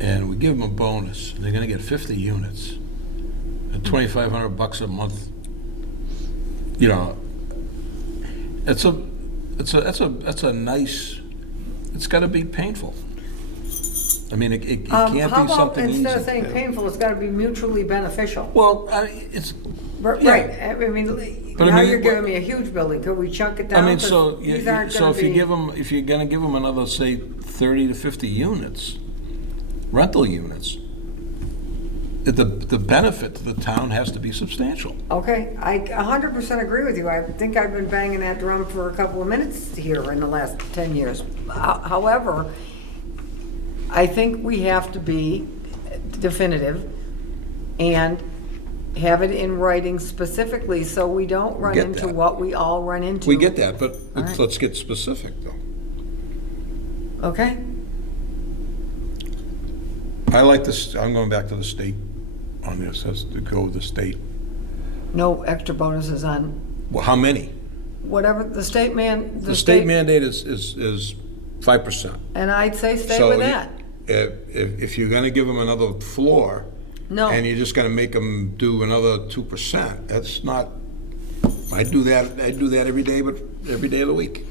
and we give them a bonus, they're gonna get 50 units at $2,500 a month. That's a nice, it's gotta be painful. I mean, it can't be How about, something easy. instead of saying painful, it's gotta be mutually beneficial? Well, it's, yeah. Right, I mean, But I now mean, you're what- giving me a huge building, could we chunk it I down? mean, 'Cause so, these aren't so gonna if you be- give them, if you're gonna give them another, say, 30 to 50 units, rental units, the benefit to the town has to be substantial. Okay, I 100% agree with you. I think I've been banging that drum for a couple of minutes here in the last 10 years. However, I think we have to be definitive and have it in writing specifically so we don't run Get into that. what we all run into. We get that, but All right. let's get specific, though. Okay, I like this, I'm going back to the state on this, has to go with the state. no extra bonuses on Well, how many? whatever the state The state mandate is 5%. And I'd say stay So with you- that. If you're gonna give them another floor, No. and you're just gonna make them do another 2%, that's not, I do that every day, but every day of the week.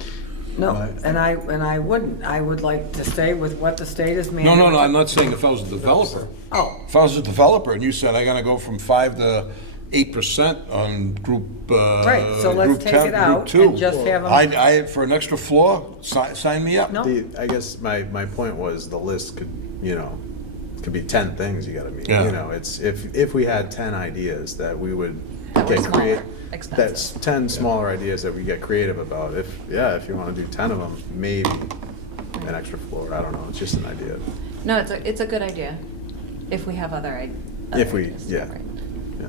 No, Right. and I wouldn't. I would like to stay with what the state is No, mandating. I'm not saying if I was a developer. Oh, If I was a developer and you said I'm gonna go from 5 to 8% on group, Right, so let's group take 10, it group out 2, and just have 'em- for an extra floor, sign me up. No. I guess my point was the list could be 10 things you gotta meet. Yeah. It's, if we had 10 ideas that we would That were get smaller, creative. expensive. That's 10 smaller ideas that we get creative about. If you wanna do 10 of them, maybe an extra floor, I don't know, it's just an idea. No, it's a good idea, if we have other ideas. Yeah. Right. Yeah.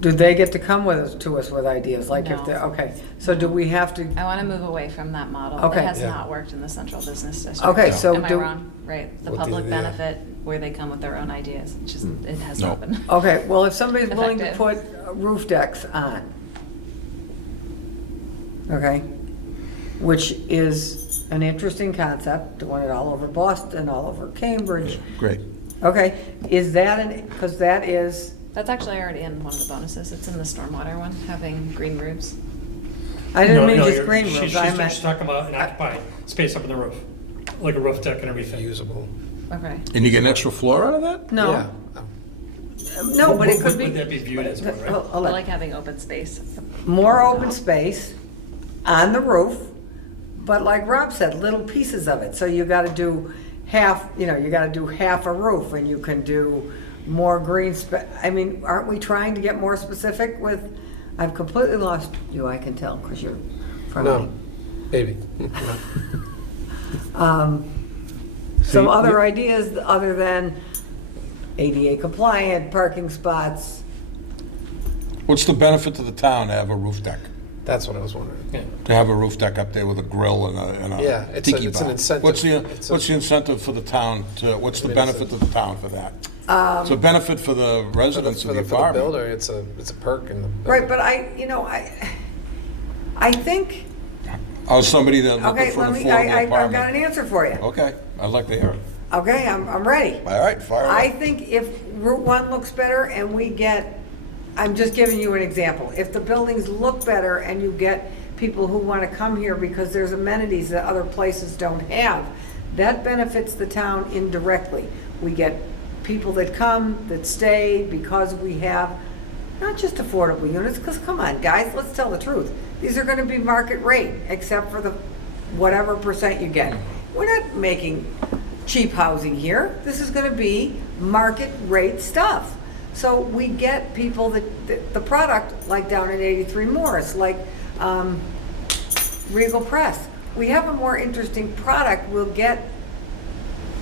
do they get to come to us with ideas? Like if No. they're, okay, so do we have to, I want to move away from that model. Okay. It has Yeah. not worked in the central business district. Okay, so Am I do- wrong? Right, the What do public you- benefit where they come with their own ideas, just, it has not No. been. okay, well, if somebody's willing to put Effective. roof decks on, okay, which is an interesting concept, doing it all over Boston, all over Cambridge. Great. Okay, is that because that is, That's actually already in one of the bonuses. It's in the stormwater one, having green roofs. I didn't No, mean no, just you're- green she's- roofs, I She's meant, talking about an occupied space up on the roof, like a roof deck and everything. Usable. Okay. And you get an extra floor out of that? no, Yeah. no, but it could Would be. that be viewed as one, right? Hold I on. like having open space. More open space on the roof, but like Rob said, little pieces of it. So you gotta do half, you gotta do half a roof and you can do more green I mean, aren't we trying to get more specific with, I've completely lost you, I can tell, because you're from No, me. maybe. Some you- other ideas other than ADA compliant parking spots. What's the benefit to the town to have a roof deck? That's what I was wondering. Yeah. To have a roof deck up there with a grill and a Yeah, it's tiki an bar? incentive. What's the It's a- what's the incentive for the town to, what's the I mean, benefit to the town for that? It's a benefit for the residents For of the, the for the apartment. builder, it's a perk in the. Right, but I think, I was somebody that okay, looking for let an me, affordable I've got an apartment. answer for you. Okay, I'd like to hear it. Okay, I'm ready. All right, fire I away. think if Route 1 looks better and we get, I'm just giving you an example, if the buildings look better and you get people who want to come here because there's amenities that other places don't have, that benefits the town indirectly. We get people that come, that stay, because we have not just affordable units, because come on, guys, let's tell the truth. These are going to be market rate, except for the whatever percent you get. We're not making cheap housing here. This is going to be market rate stuff. So we get people that the product, like down at 83 Morris, like Regal Press. We have a more interesting product, we'll get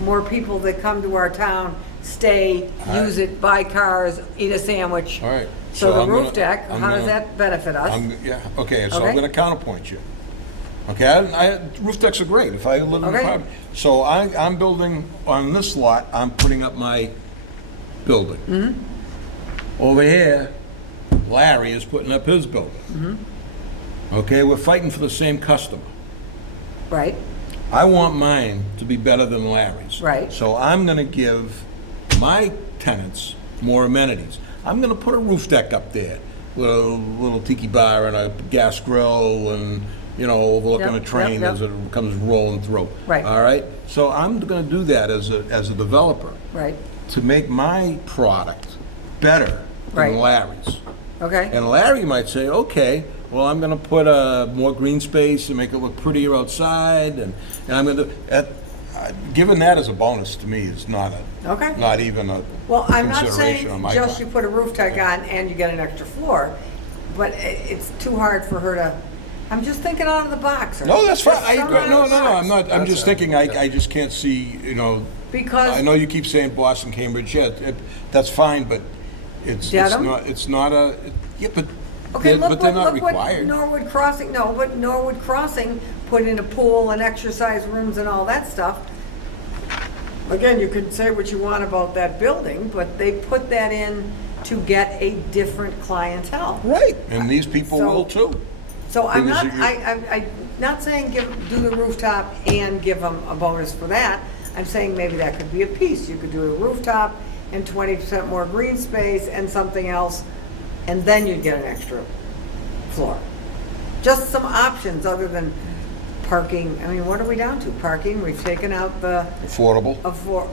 more people that come to our town, stay, use it, buy cars, eat a sandwich. All right. So the I'm roof gonna- deck, I'm how does gonna- that benefit us? Yeah, okay, so I'm Okay. gonna counterpoint you. Okay, roof decks are great, if I live in the Okay. property. So I'm building, on this lot, I'm putting up my building. Mm-hmm. Over here, Larry is putting up his building. Mm-hmm. Okay, we're fighting for the same customer. Right, I want mine to be better than Larry's. Right. So I'm gonna give my tenants more amenities. I'm gonna put a roof deck up there with a little tiki bar and a gas grill and, you know, overlooking Yep, a train yep, as yep. it comes rolling through. Right. All right? So I'm gonna do that as a developer right, to make my product better Right. than Larry's. okay. And Larry might say, okay, well, I'm gonna put more green space and make it look prettier outside, and I'm gonna, giving that as a bonus to me is not Okay. not even a Well, I'm not consideration saying on my just you part. put a roof deck on and you get an extra floor, but it's too hard for her to, I'm just thinking out of the box. or No, that's fine, just something out of no, the no, box. I'm not, I'm just thinking, I just can't see, you know, Because. I know you keep saying Boston, Cambridge, yeah, that's fine, but it's Dedham? not a, yeah, but, Okay, but look they're what, not look what required. Norwood Crossing, no, but Norwood Crossing put in a pool and exercise rooms and all that stuff. Again, you could say what you want about that building, but they put that in to get a different clientele. Right, and these people So- will too. So I'm Because not, you- I'm not saying do the rooftop and give them a bonus for that. I'm saying maybe that could be a piece. You could do a rooftop and 20% more green space and something else, and then you'd get an extra floor. Just some options other than parking. I mean, what are we down to? Parking, we've taken out the Affordable. Affordables.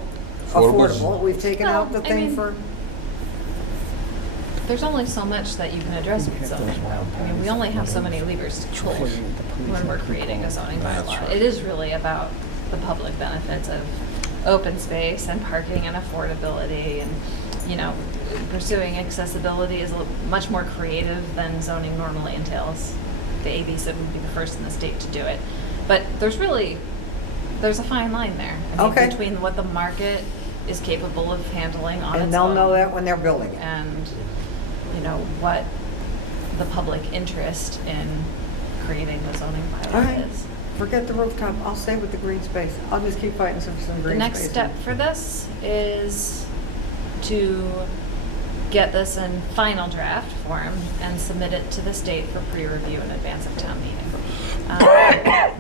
affordable, we've taken No, out the I thing mean- for, There's only so much that you can address with zoning. I mean, we only have so many levers to pull when we're creating a zoning bylaw. It is really about the public benefits of open space and parking and affordability, and, you know, pursuing accessibility is much more creative than zoning normally entails. The ABs would be the first in the state to do it. But there's a fine line there. I mean, Okay. between what the market is capable of handling on its own. and they'll know that when they're building it. And, you know, what the public interest in creating the zoning All bylaw right. is. Forget the rooftop, I'll stay with the green space. I'll just keep fighting some green space. The next step for this is to get this in final draft form and submit it to the state for pre-review in advance of town meeting.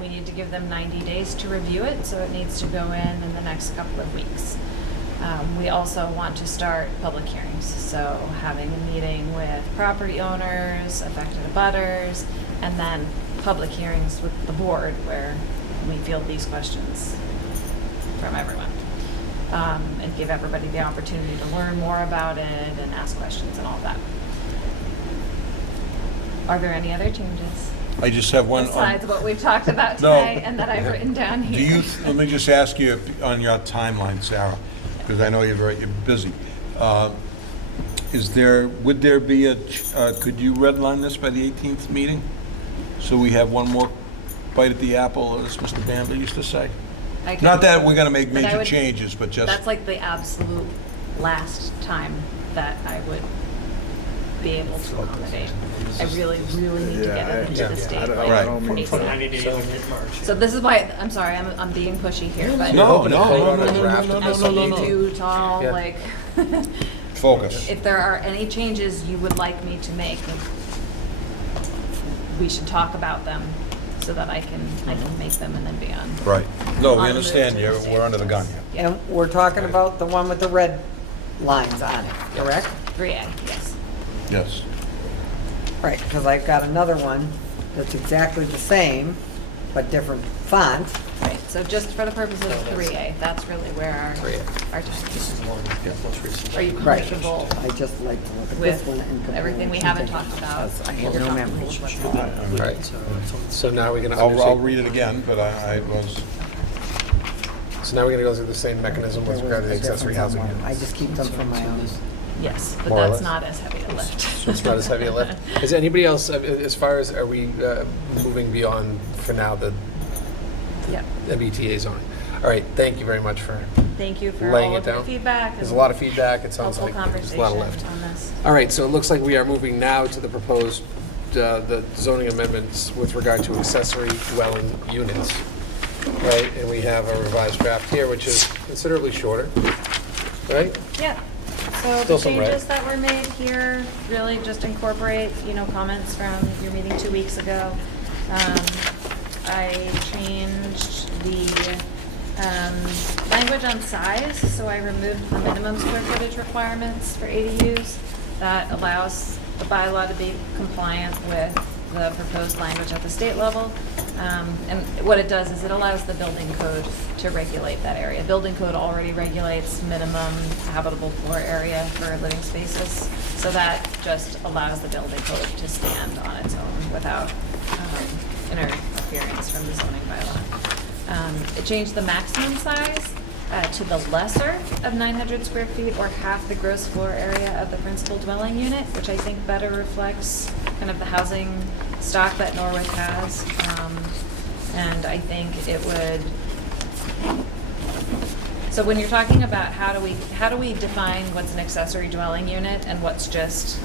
We need to give them 90 days to review it, so it needs to go in the next couple of weeks. We also want to start public hearings, so having a meeting with property owners, affected abutters, and then public hearings with the board where we field these questions from everyone. And give everybody the opportunity to learn more about it and ask questions and all that. Are there any other changes I just have one. besides what we've talked about No. today and that I've written down Do here? you, let me just ask you on your timeline, Sarah, because I know you're busy. Would there be could you redline this by the 18th meeting? So we have one more bite at the apple, as Mr. Bamber used to say? I can- Not that we're gonna make But I major would- changes, but just, That's like the absolute last time that I would be able to accommodate. I really, really need to get it into the state like Right. For ASAP. 90 days in mid-March. So this is why, I'm sorry, I'm being pushy here, but. no, hoping to vote on a no, draft no, of no, this no, I no, need no. you to all, Yeah. like, Focus. if there are any changes you would like me to make, we should talk about them so that I can make them and then be on. Right. No, we On the understand, move to the state. we're under the gun here. And we're talking about the one with the red lines on it, correct? 3A, yes. Yes. Right, because I've got another one that's exactly the same, but different font. Right, so just for the purpose of 3A, that's really where 3A. our time This is. is one, most recent. Right. Are you comfortable I just like to look at this with one and compare everything we it. haven't talked about? Because I have You're no comfortable memory. with that? All right. So now we're gonna I'll undertake, read it again, but I was, so now we're gonna go through the same mechanism with regard to the accessory housing I units. just keep them from my own. Yes, but More or that's less. not as heavy a lift. So it's not as heavy a lift. Is anybody else, as far as, are we moving beyond, for now, the Yep. MBTA zoning? All right, thank you very much for Thank you for laying all it of your down. feedback. There's a and lot of feedback, it sounds helpful like there's a conversation lot of lift. on this. All right, so it looks like we are moving now to the proposed, the zoning amendments with regard to accessory dwelling units, right? And we have a revised draft here, which is considerably shorter, right? Yeah, so Still the some red. changes that were made here really just incorporate, comments from your meeting 2 weeks ago. I changed the language on size, so I removed the minimum square footage requirements for ADUs. That allows the bylaw to be compliant with the proposed language at the state level. And what it does is it allows the building code to regulate that area. Building code already regulates minimum habitable floor area for living spaces, so that just allows the building code to stand on its own without interference from the zoning bylaw. It changed the maximum size to the lesser of 900 square feet or half the gross floor area of the principal dwelling unit, which I think better reflects kind of the housing stock that Norwood has. And I think it would, so when you're talking about how do we define what's an accessory dwelling unit and what's just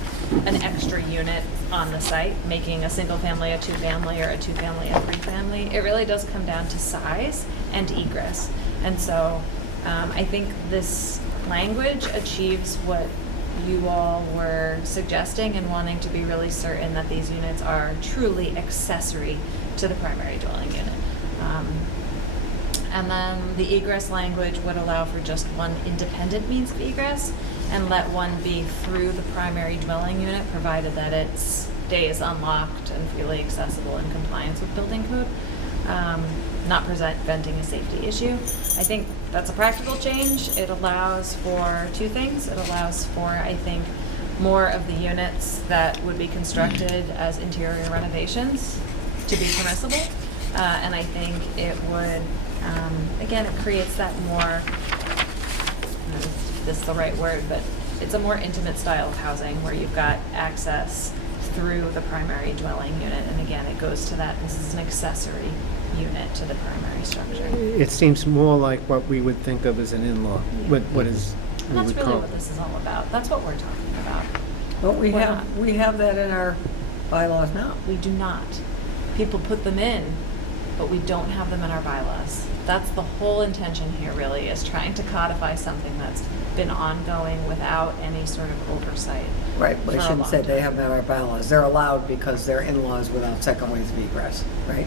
an extra unit on the site, making a single family a two-family or a two-family a three-family, it really does come down to size and egress. And so I think this language achieves what you all were suggesting and wanting to be really certain that these units are truly accessory to the primary dwelling unit. And then the egress language would allow for just one independent means of egress and let one be through the primary dwelling unit, provided that it stays unlocked and freely accessible in compliance with building code, not preventing a safety issue. I think that's a practical change. It allows for two things. It allows for, I think, more of the units that would be constructed as interior renovations to be permissible. And I think it would, again, it creates that more, I don't know if this is the right word, but it's a more intimate style of housing where you've got access through the primary dwelling unit. And again, it goes to that, this is an accessory unit to the primary structure. It seems more like what we would think of as an in-law, what is, And we that's would really call. what this is all about. That's what we're talking about. But we We're have that in our bylaws now. We do not. People put them in, but we don't have them in our bylaws. That's the whole intention here, really, is trying to codify something that's been ongoing without any sort of oversight. Right, but for I a shouldn't long say they time. have them in our bylaws. They're allowed because they're in-laws without second ways of egress, right?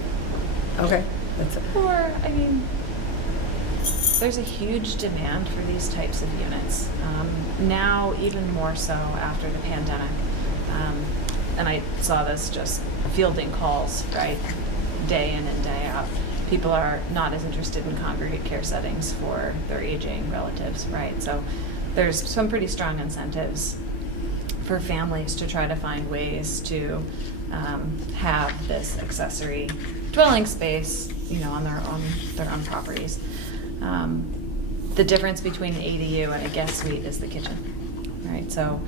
Okay, that's it. Or, I mean, there's a huge demand for these types of units. Now, even more so after the pandemic. And I saw this just fielding calls, right, day in and day out. People are not as interested in congregate care settings for their aging relatives, right? So there's some pretty strong incentives for families to try to find ways to have this accessory dwelling space, on their own properties. The difference between an ADU and a guest suite is the kitchen, right? So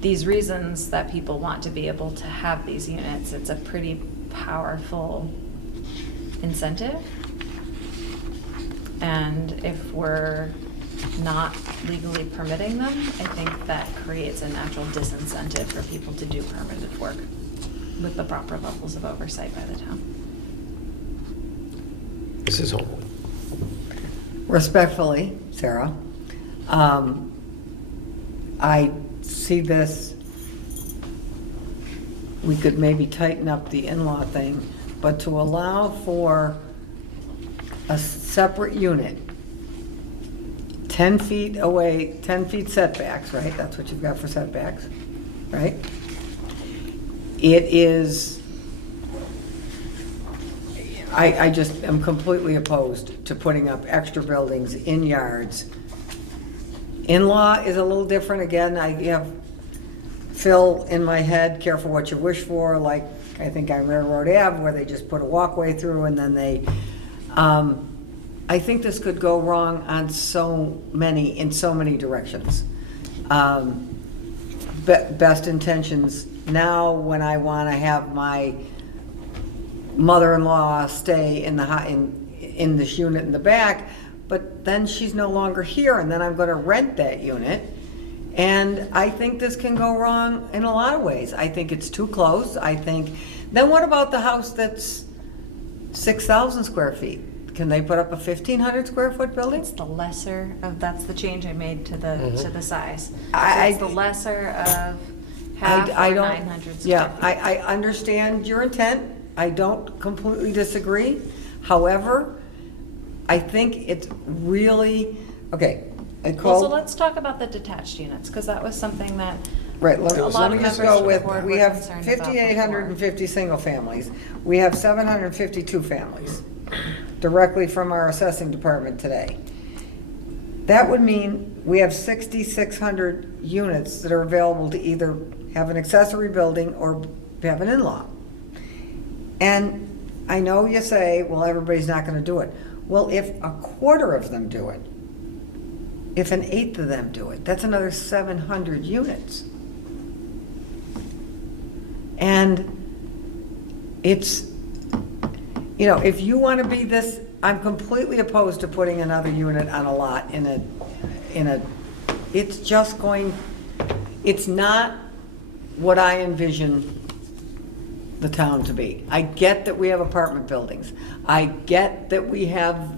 these reasons that people want to be able to have these units, it's a pretty powerful incentive. And if we're not legally permitting them, I think that creates a natural disincentive for people to do permitted work with the proper levels of oversight by the town. This is Homewood. Respectfully, Sarah, I see this, we could maybe tighten up the in-law thing, but to allow for a separate unit, 10 feet away, 10 feet setbacks, right? That's what you've got for setbacks, right? It is, I just am completely opposed to putting up extra buildings in yards. In-law is a little different. Again, I have Phil in my head, careful what you wish for, like I think on Railroad Ave, where they just put a walkway through and then they, I think this could go wrong on in so many directions. best intentions now when I want to have my mother-in-law stay in in this unit in the back, but then she's no longer here, and then I'm going to rent that unit. And I think this can go wrong in a lot of ways. I think it's too close. Then what about the house that's 6,000 square feet? Can they put up a 1,500 square foot building? It's the lesser of, that's the change I made to the size. So I- it's the lesser of half I or don't- 900 square Yeah, feet. I understand your intent. I don't completely disagree. However, I think it's really, okay. I Well, so called, let's talk about the detached units, because that was something that, right, a let lot me of just members go of with, the board we were have concerned about 5,850 single families. We have 752 families directly from our assessing department today. That would mean we have 6,600 units that are available to either have an accessory building or have an in-law. And I know you say, well, everybody's not going to do it. Well, if a quarter of them do it, if an eighth of them do it, that's another 700 units. And it's, you know, if you want to be this, I'm completely opposed to putting another unit on a lot it's just going, it's not what I envision the town to be. I get that we have apartment buildings. I get that we have,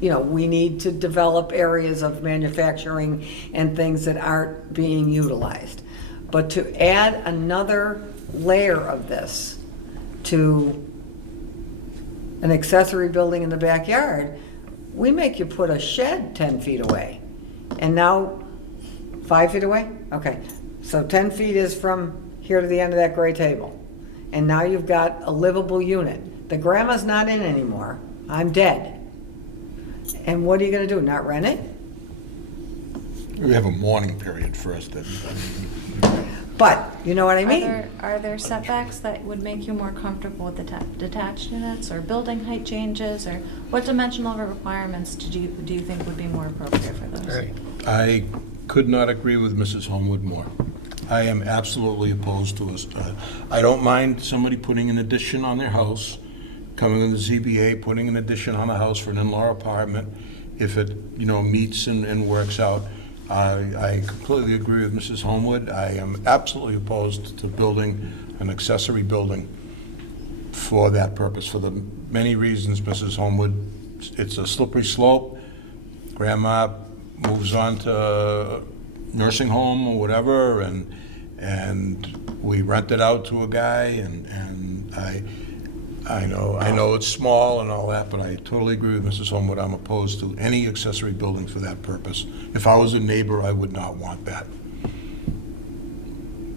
you know, we need to develop areas of manufacturing and things that aren't being utilized. But to add another layer of this to an accessory building in the backyard, we make you put a shed 10 feet away. And now, 5 feet away? Okay. So 10 feet is from here to the end of that gray table. And now you've got a livable unit. The grandma's not in anymore. I'm dead. And what are you going to do, not rent it? We have a mourning period first. But, you know what I mean? Are there setbacks that would make you more comfortable with the detached units, or building height changes, or what dimensional requirements do you think would be more appropriate for those? All right. I could not agree with Mrs. Homewood more. I am absolutely opposed to this. I don't mind somebody putting an addition on their house, coming in the ZBA, putting an addition on a house for an in-law apartment, if it, you know, meets and works out. I completely agree with Mrs. Homewood. I am absolutely opposed to building an accessory building for that purpose, for the many reasons, Mrs. Homewood. It's a slippery slope. Grandma moves on to nursing home or whatever, and we rent it out to a guy, and I know it's small and all that, but I totally agree with Mrs. Homewood. I'm opposed to any accessory building for that purpose. If I was a neighbor, I would not want that.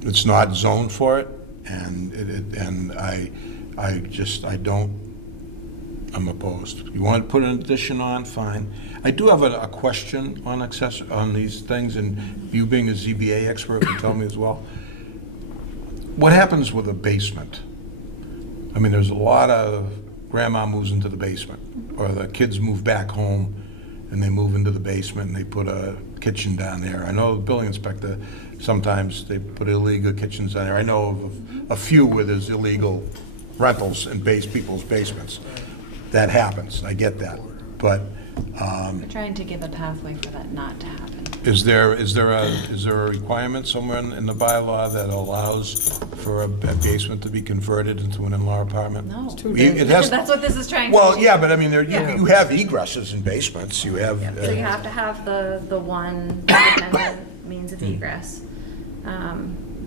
It's not zoned for it, and I'm opposed. You want to put an addition on, fine. I do have a question on these things, and you being a ZBA expert can tell me as well. What happens with a basement? I mean, there's a lot of grandma moves into the basement, or the kids move back home and they move into the basement and they put a kitchen down there. I know the building inspector, sometimes they put illegal kitchens down there. I know of a few where there's illegal rentals in people's basements. That happens, I get that. But We're trying to give a pathway for that not to happen. is there a requirement somewhere in the bylaw that allows for a basement to be converted into an in-law apartment? No. It has, That's what this is trying to well, do. yeah, but I mean, you Yeah. you have egresses in basements, you have. So you have to have the one independent means of egress.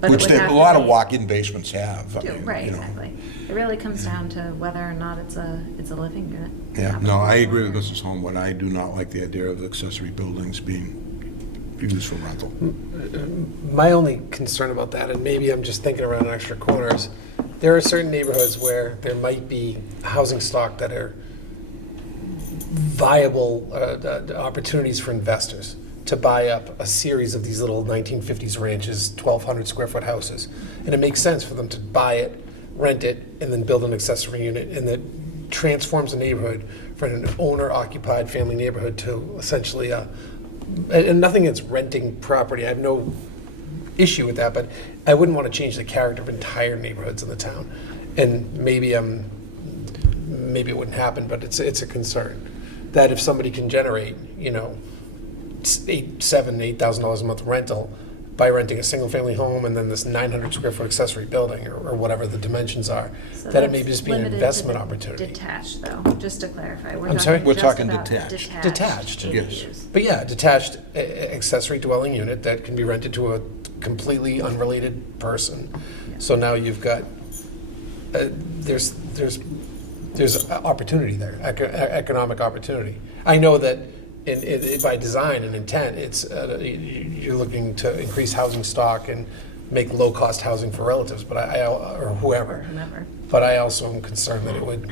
But it Which would a have lot to of be- walk-in basements have. I mean, Right, you know. exactly. It really comes down to whether or not it's a living unit. Yeah, no, I agree with Mrs. Homewood. I do not like the idea of accessory buildings being used for rental. My only concern about that, and maybe I'm just thinking around extra corners, there are certain neighborhoods where there might be housing stock that are viable opportunities for investors to buy up a series of these little 1950s ranches, 1,200 square foot houses. And it makes sense for them to buy it, rent it, and then build an accessory unit, and that transforms a neighborhood from an owner-occupied family neighborhood to essentially and nothing against renting property. I have no issue with that, but I wouldn't want to change the character of entire neighborhoods in the town. And maybe it wouldn't happen, but it's a concern that if somebody can generate, $8,000 a month rental by renting a single-family home and then this 900 square foot accessory building or whatever the dimensions are, So that it may that's just be an limited to investment the opportunity. Detached, though, just to clarify. I'm sorry? We're just talking about detached. Detached, yes. ADUs. But yeah, detached accessory dwelling unit that can be rented to a completely unrelated person. So now you've got, there's opportunity there, economic opportunity. I know that by design and intent, it's you're looking to increase housing stock and make low-cost housing for relatives, but or whoever. Whomever. But I also am concerned that it would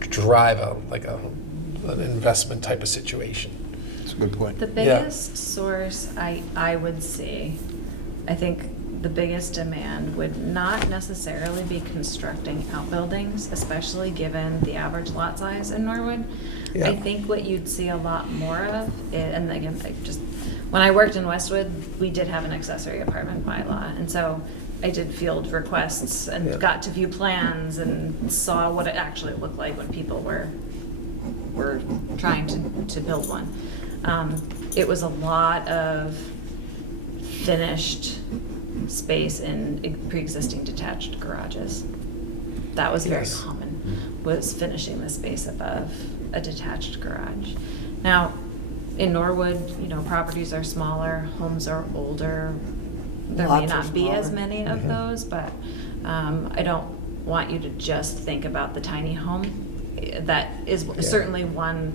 drive an investment type of situation. That's a good point. The biggest source I would see, I think the biggest demand would not necessarily be constructing outbuildings, especially given the average lot size in Norwood. Yeah. I think what you'd see a lot more of, and again, when I worked in Westwood, we did have an accessory apartment bylaw, and so I did field requests and Yeah. got to view plans and saw what it actually looked like when people were trying to build one. It was a lot of finished space in pre-existing detached garages. That was very Yes. common, was finishing the space above a detached garage. Now, in Norwood, properties are smaller, homes are older. There may Lots are not be as smaller. many of those, but I don't want you to just think about the tiny home. That is certainly one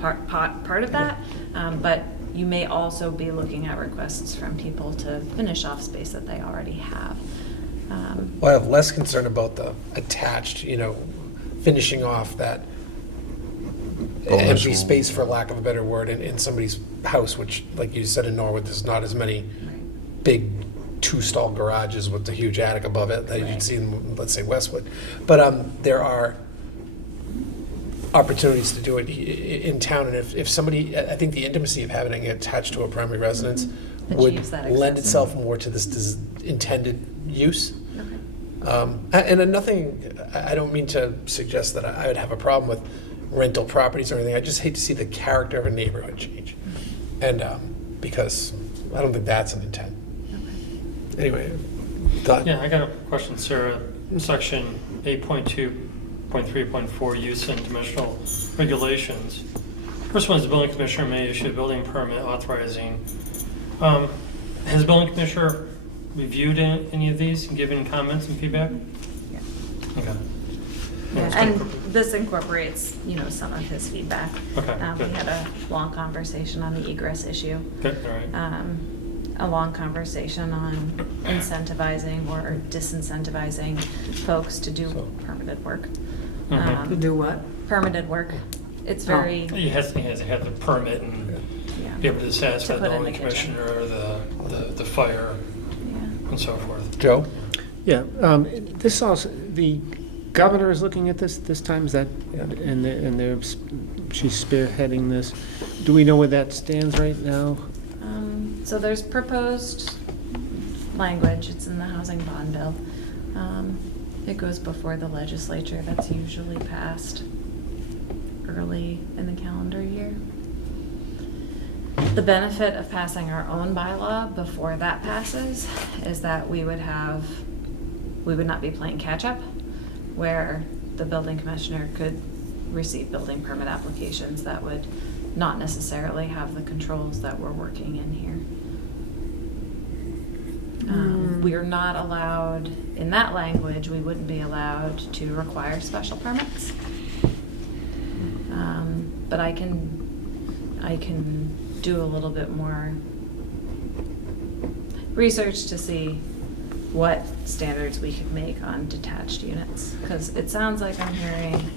part of that, but you may also be looking at requests from people to finish off space that they already have. Well, I have less concern about the attached, finishing off that Bonus empty room. space, for lack of a better word, in somebody's house, which, like you said, in Norwood, there's not as many big two-stall garages with the huge attic above it that you'd Right. see in, let's say, Westwood. But there are opportunities to do it in town, and if somebody, I think the intimacy of having it attached to a primary residence would Achieves that lend access. itself more to this intended use. Okay. And then I don't mean to suggest that I would have a problem with rental properties or anything. I just hate to see the character of a neighborhood change. And because I don't think that's an intent. Anyway, thought. Yeah, I got a question, Sarah. Section 8.2.3.4, use and dimensional regulations. First one is the building commissioner may issue a building permit authorizing. Has the building commissioner reviewed any of these and given comments and feedback? Yeah. Okay. And this incorporates, some of his feedback. Okay, We good. had a long conversation on the egress issue. Good, all right. A long conversation on incentivizing or disincentivizing folks to do permitted work. Mhm. To do what? Permitted work. It's very, He has to have the permit and yeah. be able to satisfy To the put in building the kitchen. commissioner, the fire, Yeah. and so forth. Joe? Yeah, this also, the governor is looking at this time, is that, she's spearheading this. Do we know where that stands right now? So there's proposed language, it's in the housing bond bill. It goes before the legislature, that's usually passed early in the calendar year. The benefit of passing our own bylaw before that passes is that we would not be playing catch-up, where the building commissioner could receive building permit applications that would not necessarily have the controls that we're working in here. We are not allowed, in that language, we wouldn't be allowed to require special permits. But I can do a little bit more research to see what standards we could make on detached units. Because it sounds like I'm hearing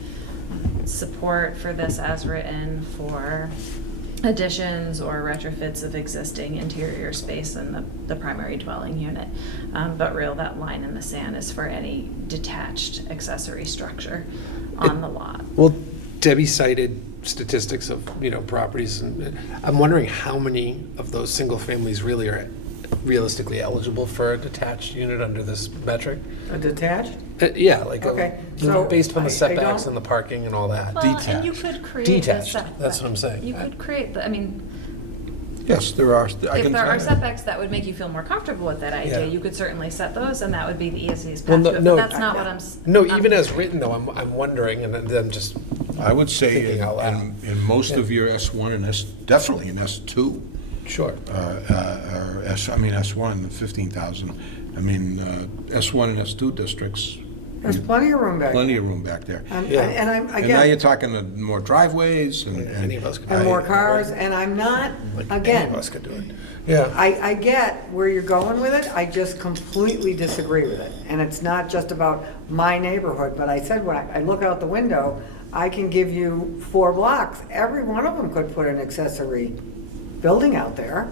support for this as written for additions or retrofits of existing interior space in the primary dwelling unit. But that line in the sand is for any detached accessory structure on the lot. Well, Debbie cited statistics of, properties, and I'm wondering how many of those single families really are realistically eligible for a detached unit under this metric. A detached? Yeah, like, Okay, so based on I the setbacks don't- and the parking and all that. Well, and you could create the Detached, setback. that's what I'm saying. You could create the, I mean, Yes, there are. I if can there tell are you. setbacks that would make you feel more comfortable with that idea, Yeah. you could certainly set those, and that would be the easiest Well, path no- to it, no, but that's not what I'm. No, I'm- even as written though, I'm wondering, and then just, I would say Thinking out loud. in most of your S1 and definitely in S2, sure. or S1, the 15,000. I mean, S1 and S2 districts, There's plenty of room back there. plenty of room back there. Yeah. And I'm, And now you're again, talking more driveways Any of us could. and more cars, and I'm not, Like, any again, of us could do it. Yeah. I get where you're going with it, I just completely disagree with it. And it's not just about my neighborhood, but I said when I look out the window, I can give you 4 blocks. Every one of them could put an accessory building out there.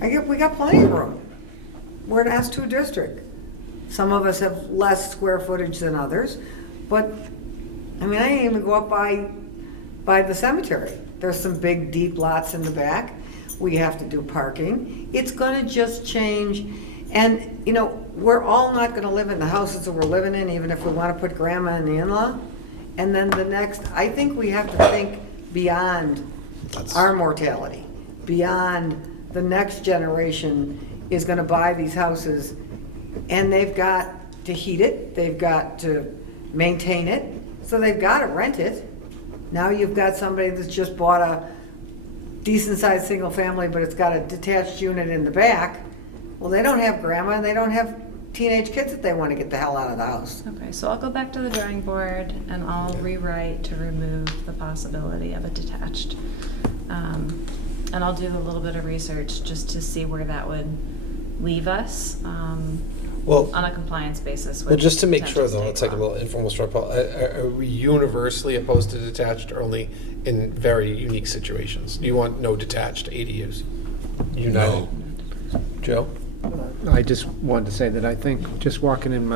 We got plenty of room. We're an S2 district. Some of us have less square footage than others, but, I mean, I didn't even go up by the cemetery. There's some big, deep lots in the back. We have to do parking. It's gonna just change. And, you know, we're all not gonna live in the houses that we're living in, even if we wanna put grandma in the in-law. And then the next, I think we have to think beyond our mortality, beyond the next generation is gonna buy these houses, and they've got to heat it, they've got to maintain it, so they've gotta rent it. Now you've got somebody that's just bought a decent-sized single family, but it's got a detached unit in the back. Well, they don't have grandma, and they don't have teenage kids that they wanna get the hell out of the house. Okay, so I'll go back to the drawing board, and I'll rewrite to remove the possibility of a detached. And I'll do a little bit of research just to see where that would leave us, Well, on a compliance basis with. well, just to make sure potential though, state it's like a law. little informal straw poll. Are we universally opposed to detached or only in very unique situations? Do you want no detached ADUs? United? Joe? I just wanted to say that I think just walking in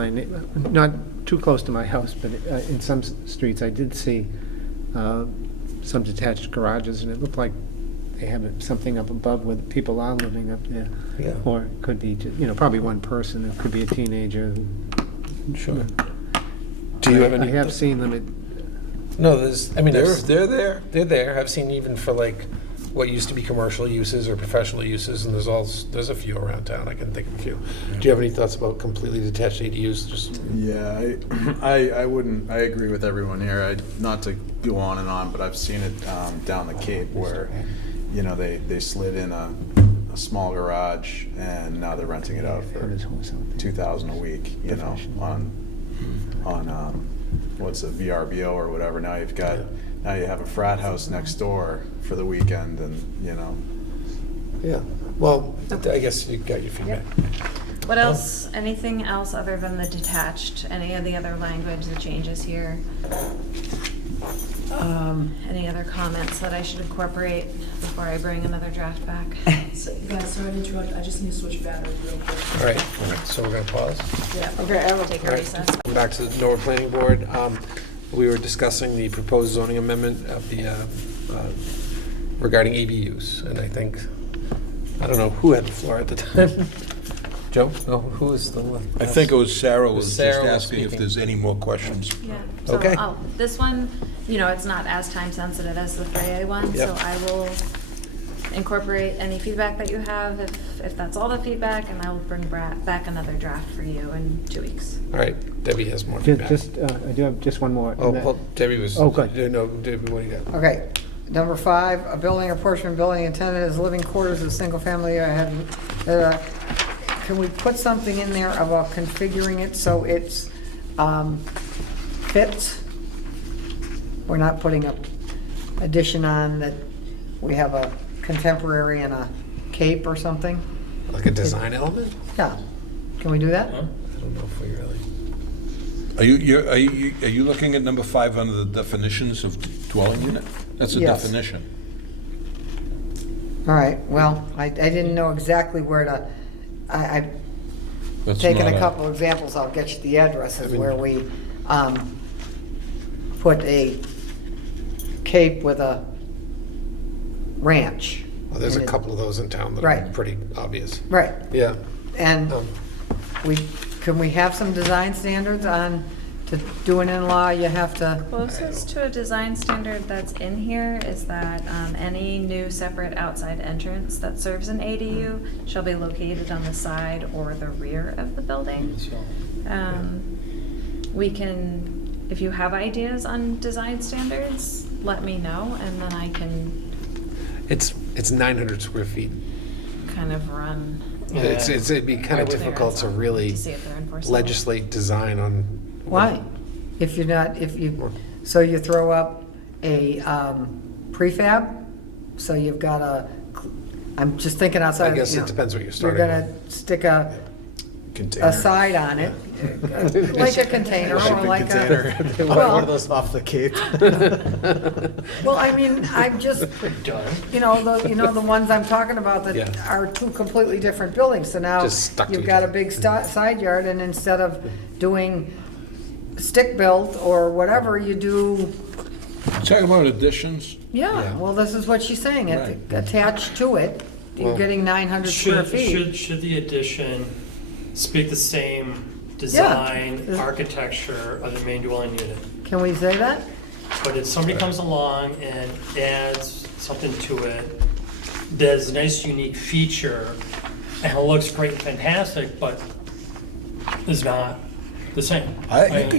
not too close to my house, but in some streets, I did see some detached garages, and it looked like they have something up above where people are living up there. Yeah. Or it could be, probably one person, it could be a teenager. Sure. Do you have I any? have seen them at No, there's, I mean, They're there's, there. they're there. I've seen even for like what used to be commercial uses or professional uses, and there's a few around town. I can think of a few. Do you have any thoughts about completely detached ADUs? Just Yeah, I wouldn't, I agree with everyone here. Not to go on and on, but I've seen it down the Cape where, they slid in a small garage and now they're renting it out for $2,000 a week, on what's it, VRBO or whatever. Now you have a frat house next door for the weekend and, yeah. Well, I guess you got your feedback. What else, anything else other than the detached, any of the other language that changes here? Any other comments that I should incorporate before I bring another draft back? So, guys, sorry to interrupt, I just need to switch battery real quick. All right. So we're gonna pause. Yeah. Okay, I will Take a All right. recess. Come back to the Norwood Planning Board. We were discussing the proposed zoning amendment of the, regarding ABUs, and I don't know who had the floor at the time. Joe? No, who was the one? I think it was Sarah was just Sarah was asking if speaking. there's any more questions. Yeah, so, Okay. this one, it's not as time sensitive as the 3A one, so Yep. I will incorporate any feedback that you have, if that's all the feedback, and I will bring back another draft for you in 2 weeks. All right, Debbie has more feedback. I do have just one more. Oh, and that- well, Debbie was. Oh, good. No, Debbie, what do you got? Okay, number 5, a building or portion of building intended as living quarters of single family. Can we put something in there about configuring it so it's fits? We're not putting a addition on that we have a contemporary and a cape or something? Like a design element? Yeah, can we do that? I don't know if we really. Are you looking at number 5 under the definitions of dwelling unit? That's a Yes. definition. All right, well, I didn't know exactly where to, I've That's taken not a couple examples, I'll get you the addresses where we put a cape with a ranch Well, there's a And it- couple of those in town that are Right. pretty obvious. Right, Yeah. and Um, can we have some design standards on, to do an in-law, you have to, Closest to a design standard that's in here is that any new separate outside entrance that serves an ADU shall be located on the side or the rear of the building. We can, if you have ideas on design standards, let me know, and then I can It's 900 square feet. kind of run. It'd be kind of difficult to really see if they're enforceable. legislate design on. why? If you're not, so you throw up a prefab, so you've got I'm just thinking outside. I guess you it know, depends what you're You're starting gonna stick a Container. side on it, like a container or Shipping like container. a. One Well, of those off the Cape. well, I mean, I'm just, Done. the ones I'm talking about Yeah. that are two completely different buildings, so now Just stuck to you've each got a other. big side yard, and instead of doing stick built or whatever, you do, Talking about additions, yeah, Yeah. well, this is what she's saying, Right. attached to it, you're Well- getting 900 square feet. Should the addition speak the same design, Yeah. architecture of the main dwelling unit? Can we say that? But if somebody comes along and adds something to it, there's a nice unique feature, and it looks great and fantastic, but is not the same.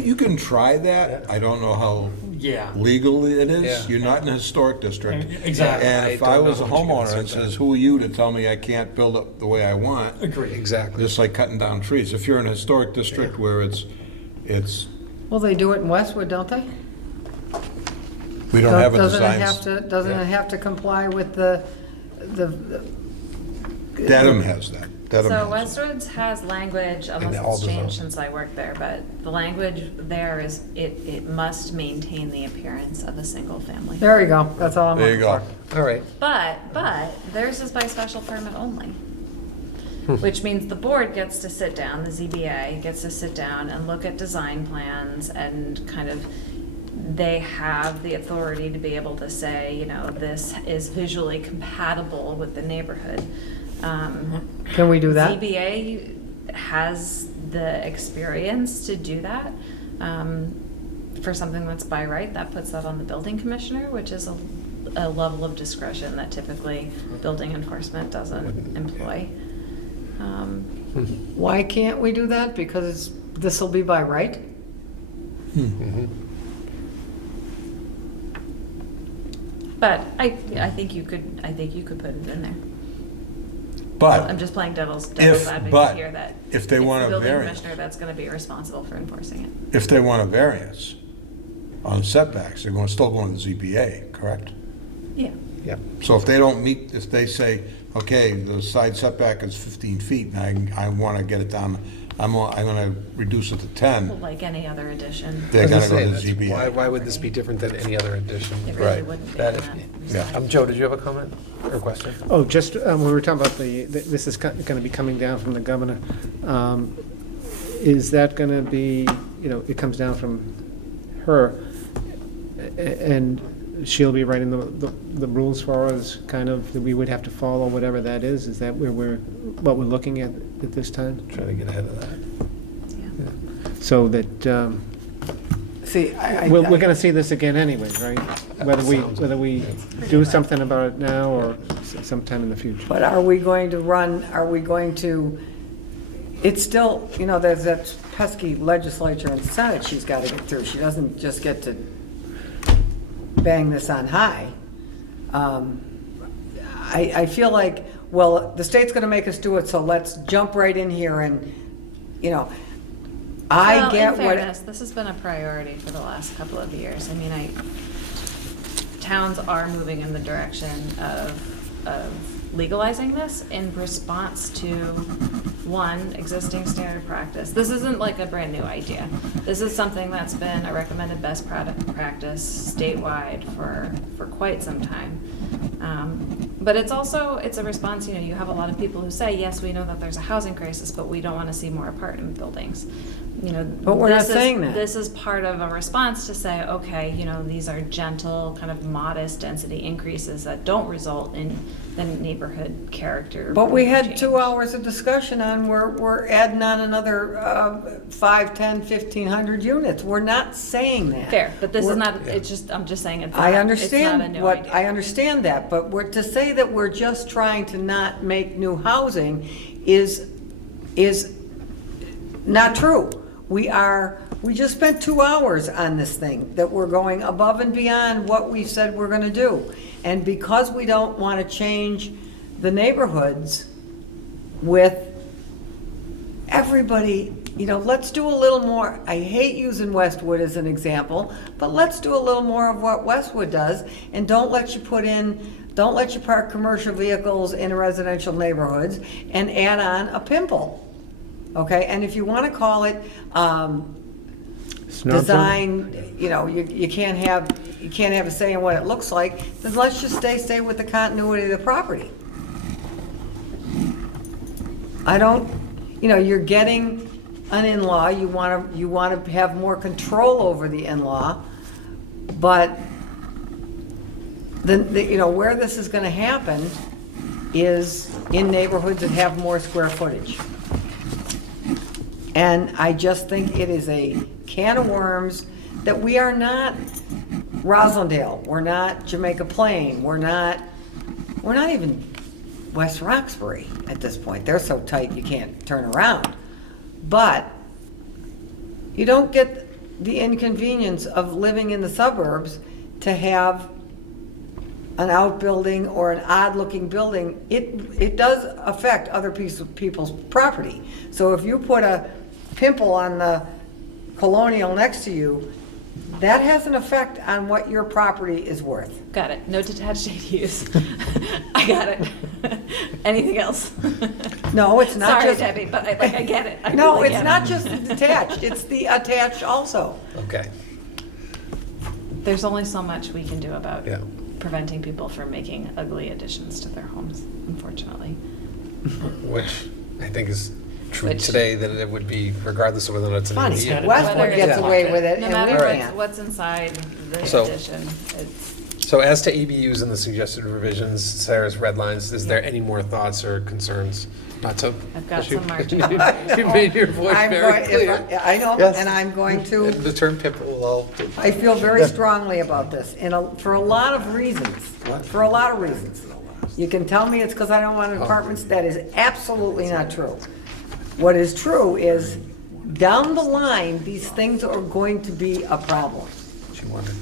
you can try that. I don't know how Yeah. legal it is. Yeah. You're not in a historic district. Exactly. And I if don't I know was a what you can homeowner and assert that. says, who are you to tell me I can't build up the way I want? Agreed. Exactly. Just like cutting down trees. If you're in a historic district where it's, Well, they do it in Westwood, don't they? we don't have a Doesn't it design. have to, doesn't it have to comply with the? Dedham has that. Dedham So has it. Westwoods has language, unless all it's the changed zones. since I worked there, but the language there is, it must maintain the appearance of a single family. There you go, that's all I'm There you looking go. for. All right. But theirs is by special permit only. Which means the board gets to sit down, the ZBA gets to sit down and look at design plans and kind of, they have the authority to be able to say, you know, this is visually compatible with the neighborhood. Can we do that? ZBA has the experience to do that. For something that's by right, that puts that on the building commissioner, which is a level of discretion that typically building enforcement doesn't employ. Why can't we do that? Because this'll be by right? But I think you could put it in there. I'm But just playing devil's but advocate here that if they want a it's the building variance. commissioner that's gonna be responsible for enforcing it. if they want a variance on setbacks, they're going, still going to the ZBA, correct? Yeah. Yep. So if they don't meet, if they say, okay, the side setback is 15 feet, and I want to get it down, I'm going to reduce it to 10, Like any other addition. they're I was going to gonna go say, to the that's- ZBA. Why would this be different than any other addition? It really wouldn't be. That in is- that yeah. respect. Joe, did you have a comment or question? Oh, just, we were talking about this is going to be coming down from the governor. Is that going to be, it comes down from her, and she'll be writing the rules for us, kind of, that we would have to follow, whatever that is? Is that what we're looking at this time? Trying to get ahead of that. Yeah. So that, See, we're going to see this again anyway, right? Whether we do something about it now or sometime in the future. but are we going to, it's still, there's that pesky legislature and Senate she's got to get through. She doesn't just get to bang this on high. I feel like, well, the state's gonna make us do it, so let's jump right in here and, I get In what. fairness, this has been a priority for the last couple of years. I mean, towns are moving in the direction of legalizing this in response to, one, existing standard practice. This isn't like a brand new idea. This is something that's been a recommended best practice statewide for quite some time. But it's a response, you have a lot of people who say, yes, we know that there's a housing crisis, but we don't want to see more apartment buildings. you know. But we're not this is- saying that. This is part of a response to say, okay, you know, these are gentle, kind of modest density increases that don't result in the neighborhood character. But we had change. 2 hours of discussion on, we're adding on another 5, 10, 1,500 units. We're not saying that. Fair, but this is We're- not, it's just, I'm just saying it's not, I it's not a understand new what, idea. I understand that, but to say that we're just trying to not make new housing is not true. We just spent 2 hours on this thing, that we're going above and beyond what we said we're gonna do. And because we don't wanna change the neighborhoods with everybody, you know, let's do a little more. I hate using Westwood as an example, but let's do a little more of what Westwood does, and don't let you park commercial vehicles in residential neighborhoods and add on a pimple. Okay, and if you wanna call it, Snow design, you know, you can't have a say in what it looks like, then let's just stay with the continuity of the property. I don't, you know, you're getting an in-law, you wanna have more control over the in-law, but you know, where this is gonna happen is in neighborhoods that have more square footage. And I just think it is a can of worms that we are not Roslindale, we're not Jamaica Plain, we're not even West Roxbury at this point. They're so tight you can't turn around. But you don't get the inconvenience of living in the suburbs to have an outbuilding or an odd-looking building. It does affect other people's property. So if you put a pimple on the colonial next to you, that has an effect on what your property is worth. Got it, no detached ADUs. I got it. Anything else? No, it's not Sorry, just. Debbie, but I get it. I No, really it's get not it. just the detached, it's the attached also. Okay, There's only so much we can do about yeah. preventing people from making ugly additions to their homes, unfortunately. Which I think is true Which- today, that it would be regardless of whether or not it's an Funny, ADU. Westwood Whether gets it's- away with it No and we matter can't. what's inside the So- addition, it's, So as to ABUs and the suggested revisions, Sarah's red lines, is there any more thoughts or concerns? Not to. I've got you- some marching You made your voice I'm very going- clear. I know, Yes. and I'm going to, And the term pimple will, I feel very strongly about this, and for a lot of reasons. For a lot of reasons. You can tell me it's because I don't want apartments, that is absolutely not true. What is true is, down the line, these things are going to be a problem. she wanted,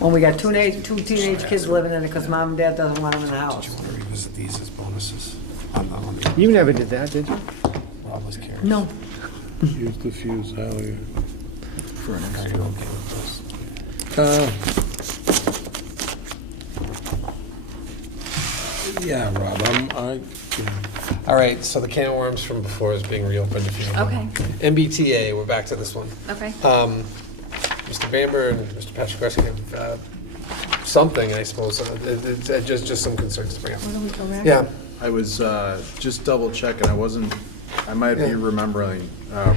When we got two teenage kids living in it because mom and dad doesn't want them in the house. want to revisit these as bonuses on the You never did that, did you? Rob was curious. No. Use diffuse highly. Are you okay with this? Yeah, Rob, All right, so the can of worms from before is being reopened. If you don't okay, mind. MBTA, we're back to this one. okay. Mr. Bamber and Mr. Patrick have something, I suppose, it's just some concerns to bring up. Yeah, I was just double checking, I might be Yeah. remembering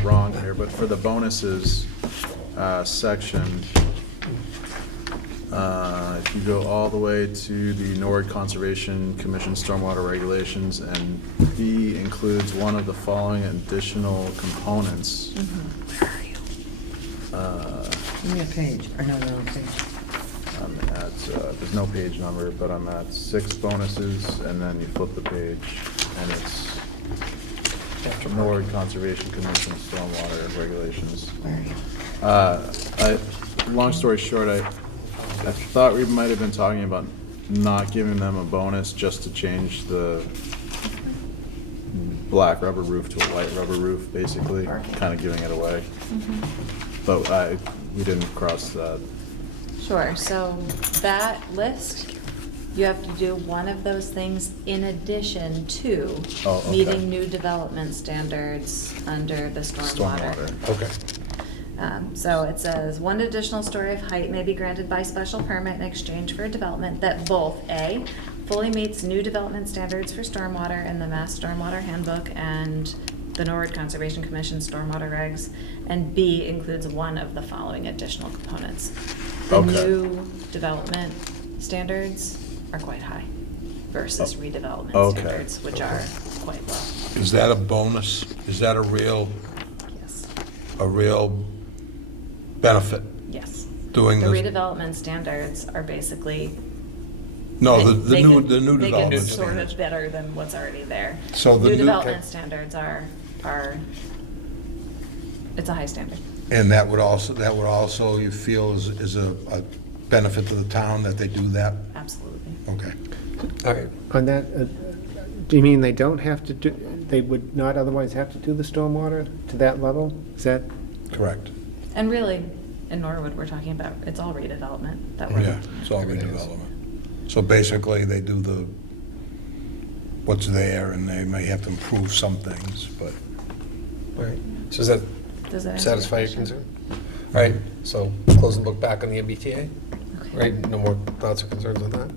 wrong here, but for the bonuses section, if you go all the way to the Norwood Conservation Commission Stormwater Regulations, and B includes one of the following additional components. Give me a page, or no, page. I'm at, there's no page number, but I'm at 6 bonuses, and then you flip the page, and it's Norwood Conservation Commission Stormwater Regulations. Long story short, I thought we might have been talking about not giving them a bonus just to change the black rubber roof to a white rubber roof, basically, kind of giving it away. But we didn't cross that. Sure, so that list, you have to do one of those things in addition to Oh, okay. meeting new development standards under the stormwater. okay. So it says, one additional story of height may be granted by special permit in exchange for a development that both, A, fully meets new development standards for stormwater in the Mass Stormwater Handbook, and the Norwood Conservation Commission stormwater regs, and B includes one of the following additional components. The Okay. new development standards are quite high versus redevelopment Okay. standards, which are quite low. Is that a bonus? Is that a real Yes, benefit, yes. doing The this? redevelopment standards are basically. No, the they new, could- the new They development get sort standards. of better than what's already there. So the New new- development standards are, it's a high standard. And that would also, you feel is a benefit to the town that they do that? Absolutely. Okay. All right. On that, do you mean they don't have to do, they would not otherwise have to do the stormwater to that level? Is that, Correct. And really, in Norwood, we're talking about, it's all redevelopment that we're. Yeah, it's all redevelopment. So basically, they do what's there, and they may have to improve some things, but All right. So does that Does that answer satisfy your question? concern? All right, so close and look back on the MBTA, Okay. right? No more thoughts or concerns on that?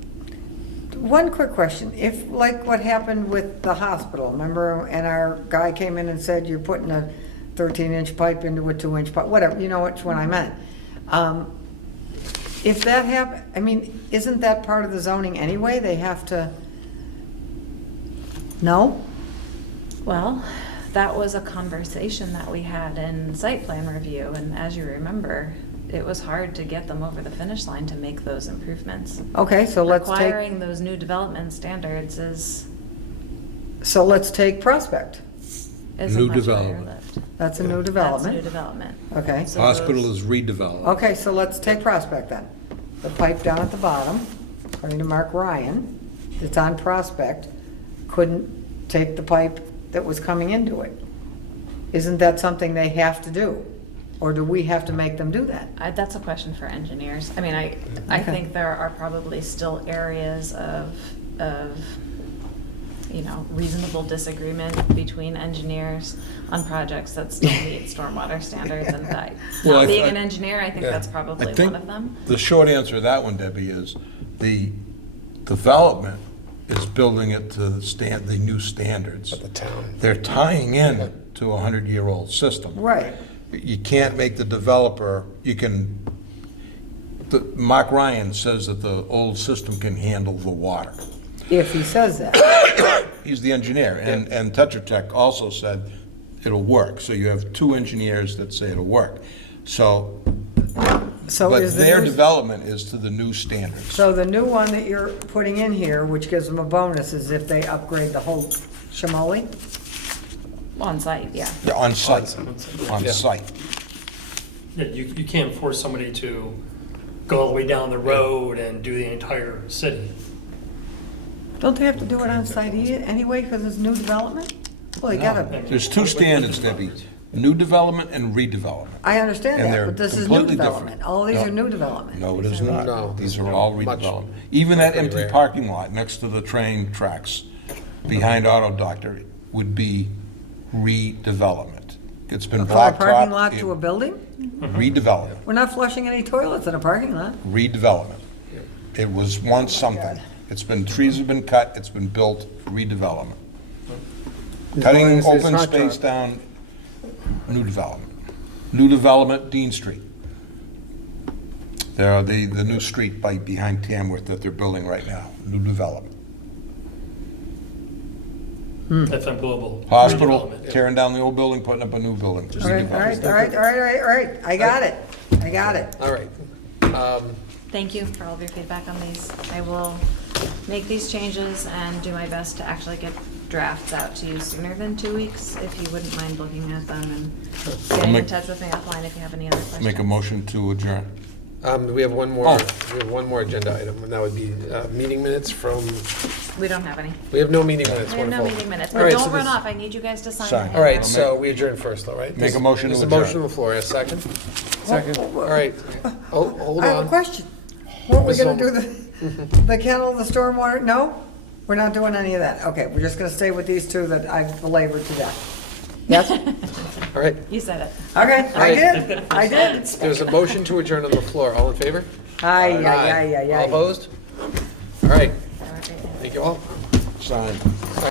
One quick question. If, like what happened with the hospital, remember, and our guy came in and said, you're putting a 13-inch pipe into a 2-inch pipe, whatever, you know which one I meant. If that happen, I mean, isn't that part of the zoning anyway? They have to, no? Well, that was a conversation that we had in site plan review, and as you remember, it was hard to get them over the finish line to make those improvements. Okay, so let's take, Requiring those new development standards is Prospect. a New much higher development. lift. That's a new That's new development. development. Okay. So hospital those- is redeveloped. Okay, so let's take Prospect then. The pipe down at the bottom, according to Mark Ryan, that's on Prospect, couldn't take the pipe that was coming into it. Isn't that something they have to do? Or do we have to make them do that? That's a question for engineers. I mean, I Okay. think there are probably still areas of, you know, reasonable disagreement between engineers on projects that still meet stormwater standards, and Well, being an engineer, I think that's I probably think one of them. the short answer to that one, Debbie, is the development is building it to the new standards. At the town. They're tying in to a 100-year-old system. Right. You can't make the developer, Mark Ryan says that the old system can handle the water. If he says that. He's the engineer, and Tetra Tech also said it'll work. So you have two engineers that say it'll work. So, So but is the their new, development is to the new standards. so the new one that you're putting in here, which gives them a bonus, is if they upgrade the whole Shamoli? On site, yeah. Yeah, on site, on Yeah. site. Yeah, you can't force somebody to go all the way down the road and do the entire city. Don't they have to do it on site anyway, because it's new development? Well, they gotta, There's two standards, Debbie, new development and redevelopment. I understand And that, they're but this is new completely different. development. All these No. are new development. No, it is No. not. These are all Much- redevelopment. Even that pretty empty rare. parking lot next to the train tracks behind Auto Doctor would be redevelopment. It's been From a blacktop. parking lot to a building? Redevelopment, We're not flushing any toilets in a parking lot. redevelopment. It was once something. Trees have been cut, it's been built, redevelopment. as long Cutting as there's open hot space dog. down, new development. New development, Dean Street. There are the new street behind Tamworth that they're building right now, new development. That's on global. Hospital, redevelopment. tearing down the old building, putting up a new building. All right, all right, all right, all right, all right, all right. I got it. I got it. All right. Thank you for all of your feedback on these. I will make these changes and do my best to actually get drafts out to you sooner than 2 weeks, if you wouldn't mind looking at them and getting in touch with me offline if you have any other questions. Make a motion to adjourn. We have one more, Oh. we have one more agenda item, and that would be meeting minutes from, We don't have any. we have no meeting minutes, We have no wonderful. meeting minutes, All but right, don't so run this- off. I need you guys to sign. Sign. the All right, handout. so we adjourn first, though, right? Make a motion to There's a adjourn. motion on the floor, a second? Second. All right, hold I have a on. question. What, we're Ms. gonna do Solomon. the kennel, the stormwater? No? We're not doing any of that. Okay, we're just gonna stay with these two that I've belabored to death. Yes? All right, You said it. Okay, I did. I did. there's a motion to adjourn on the floor, all in favor? Aye, aye, aye, aye, All aye. opposed? All right, All right. thank you all. Sign. All right.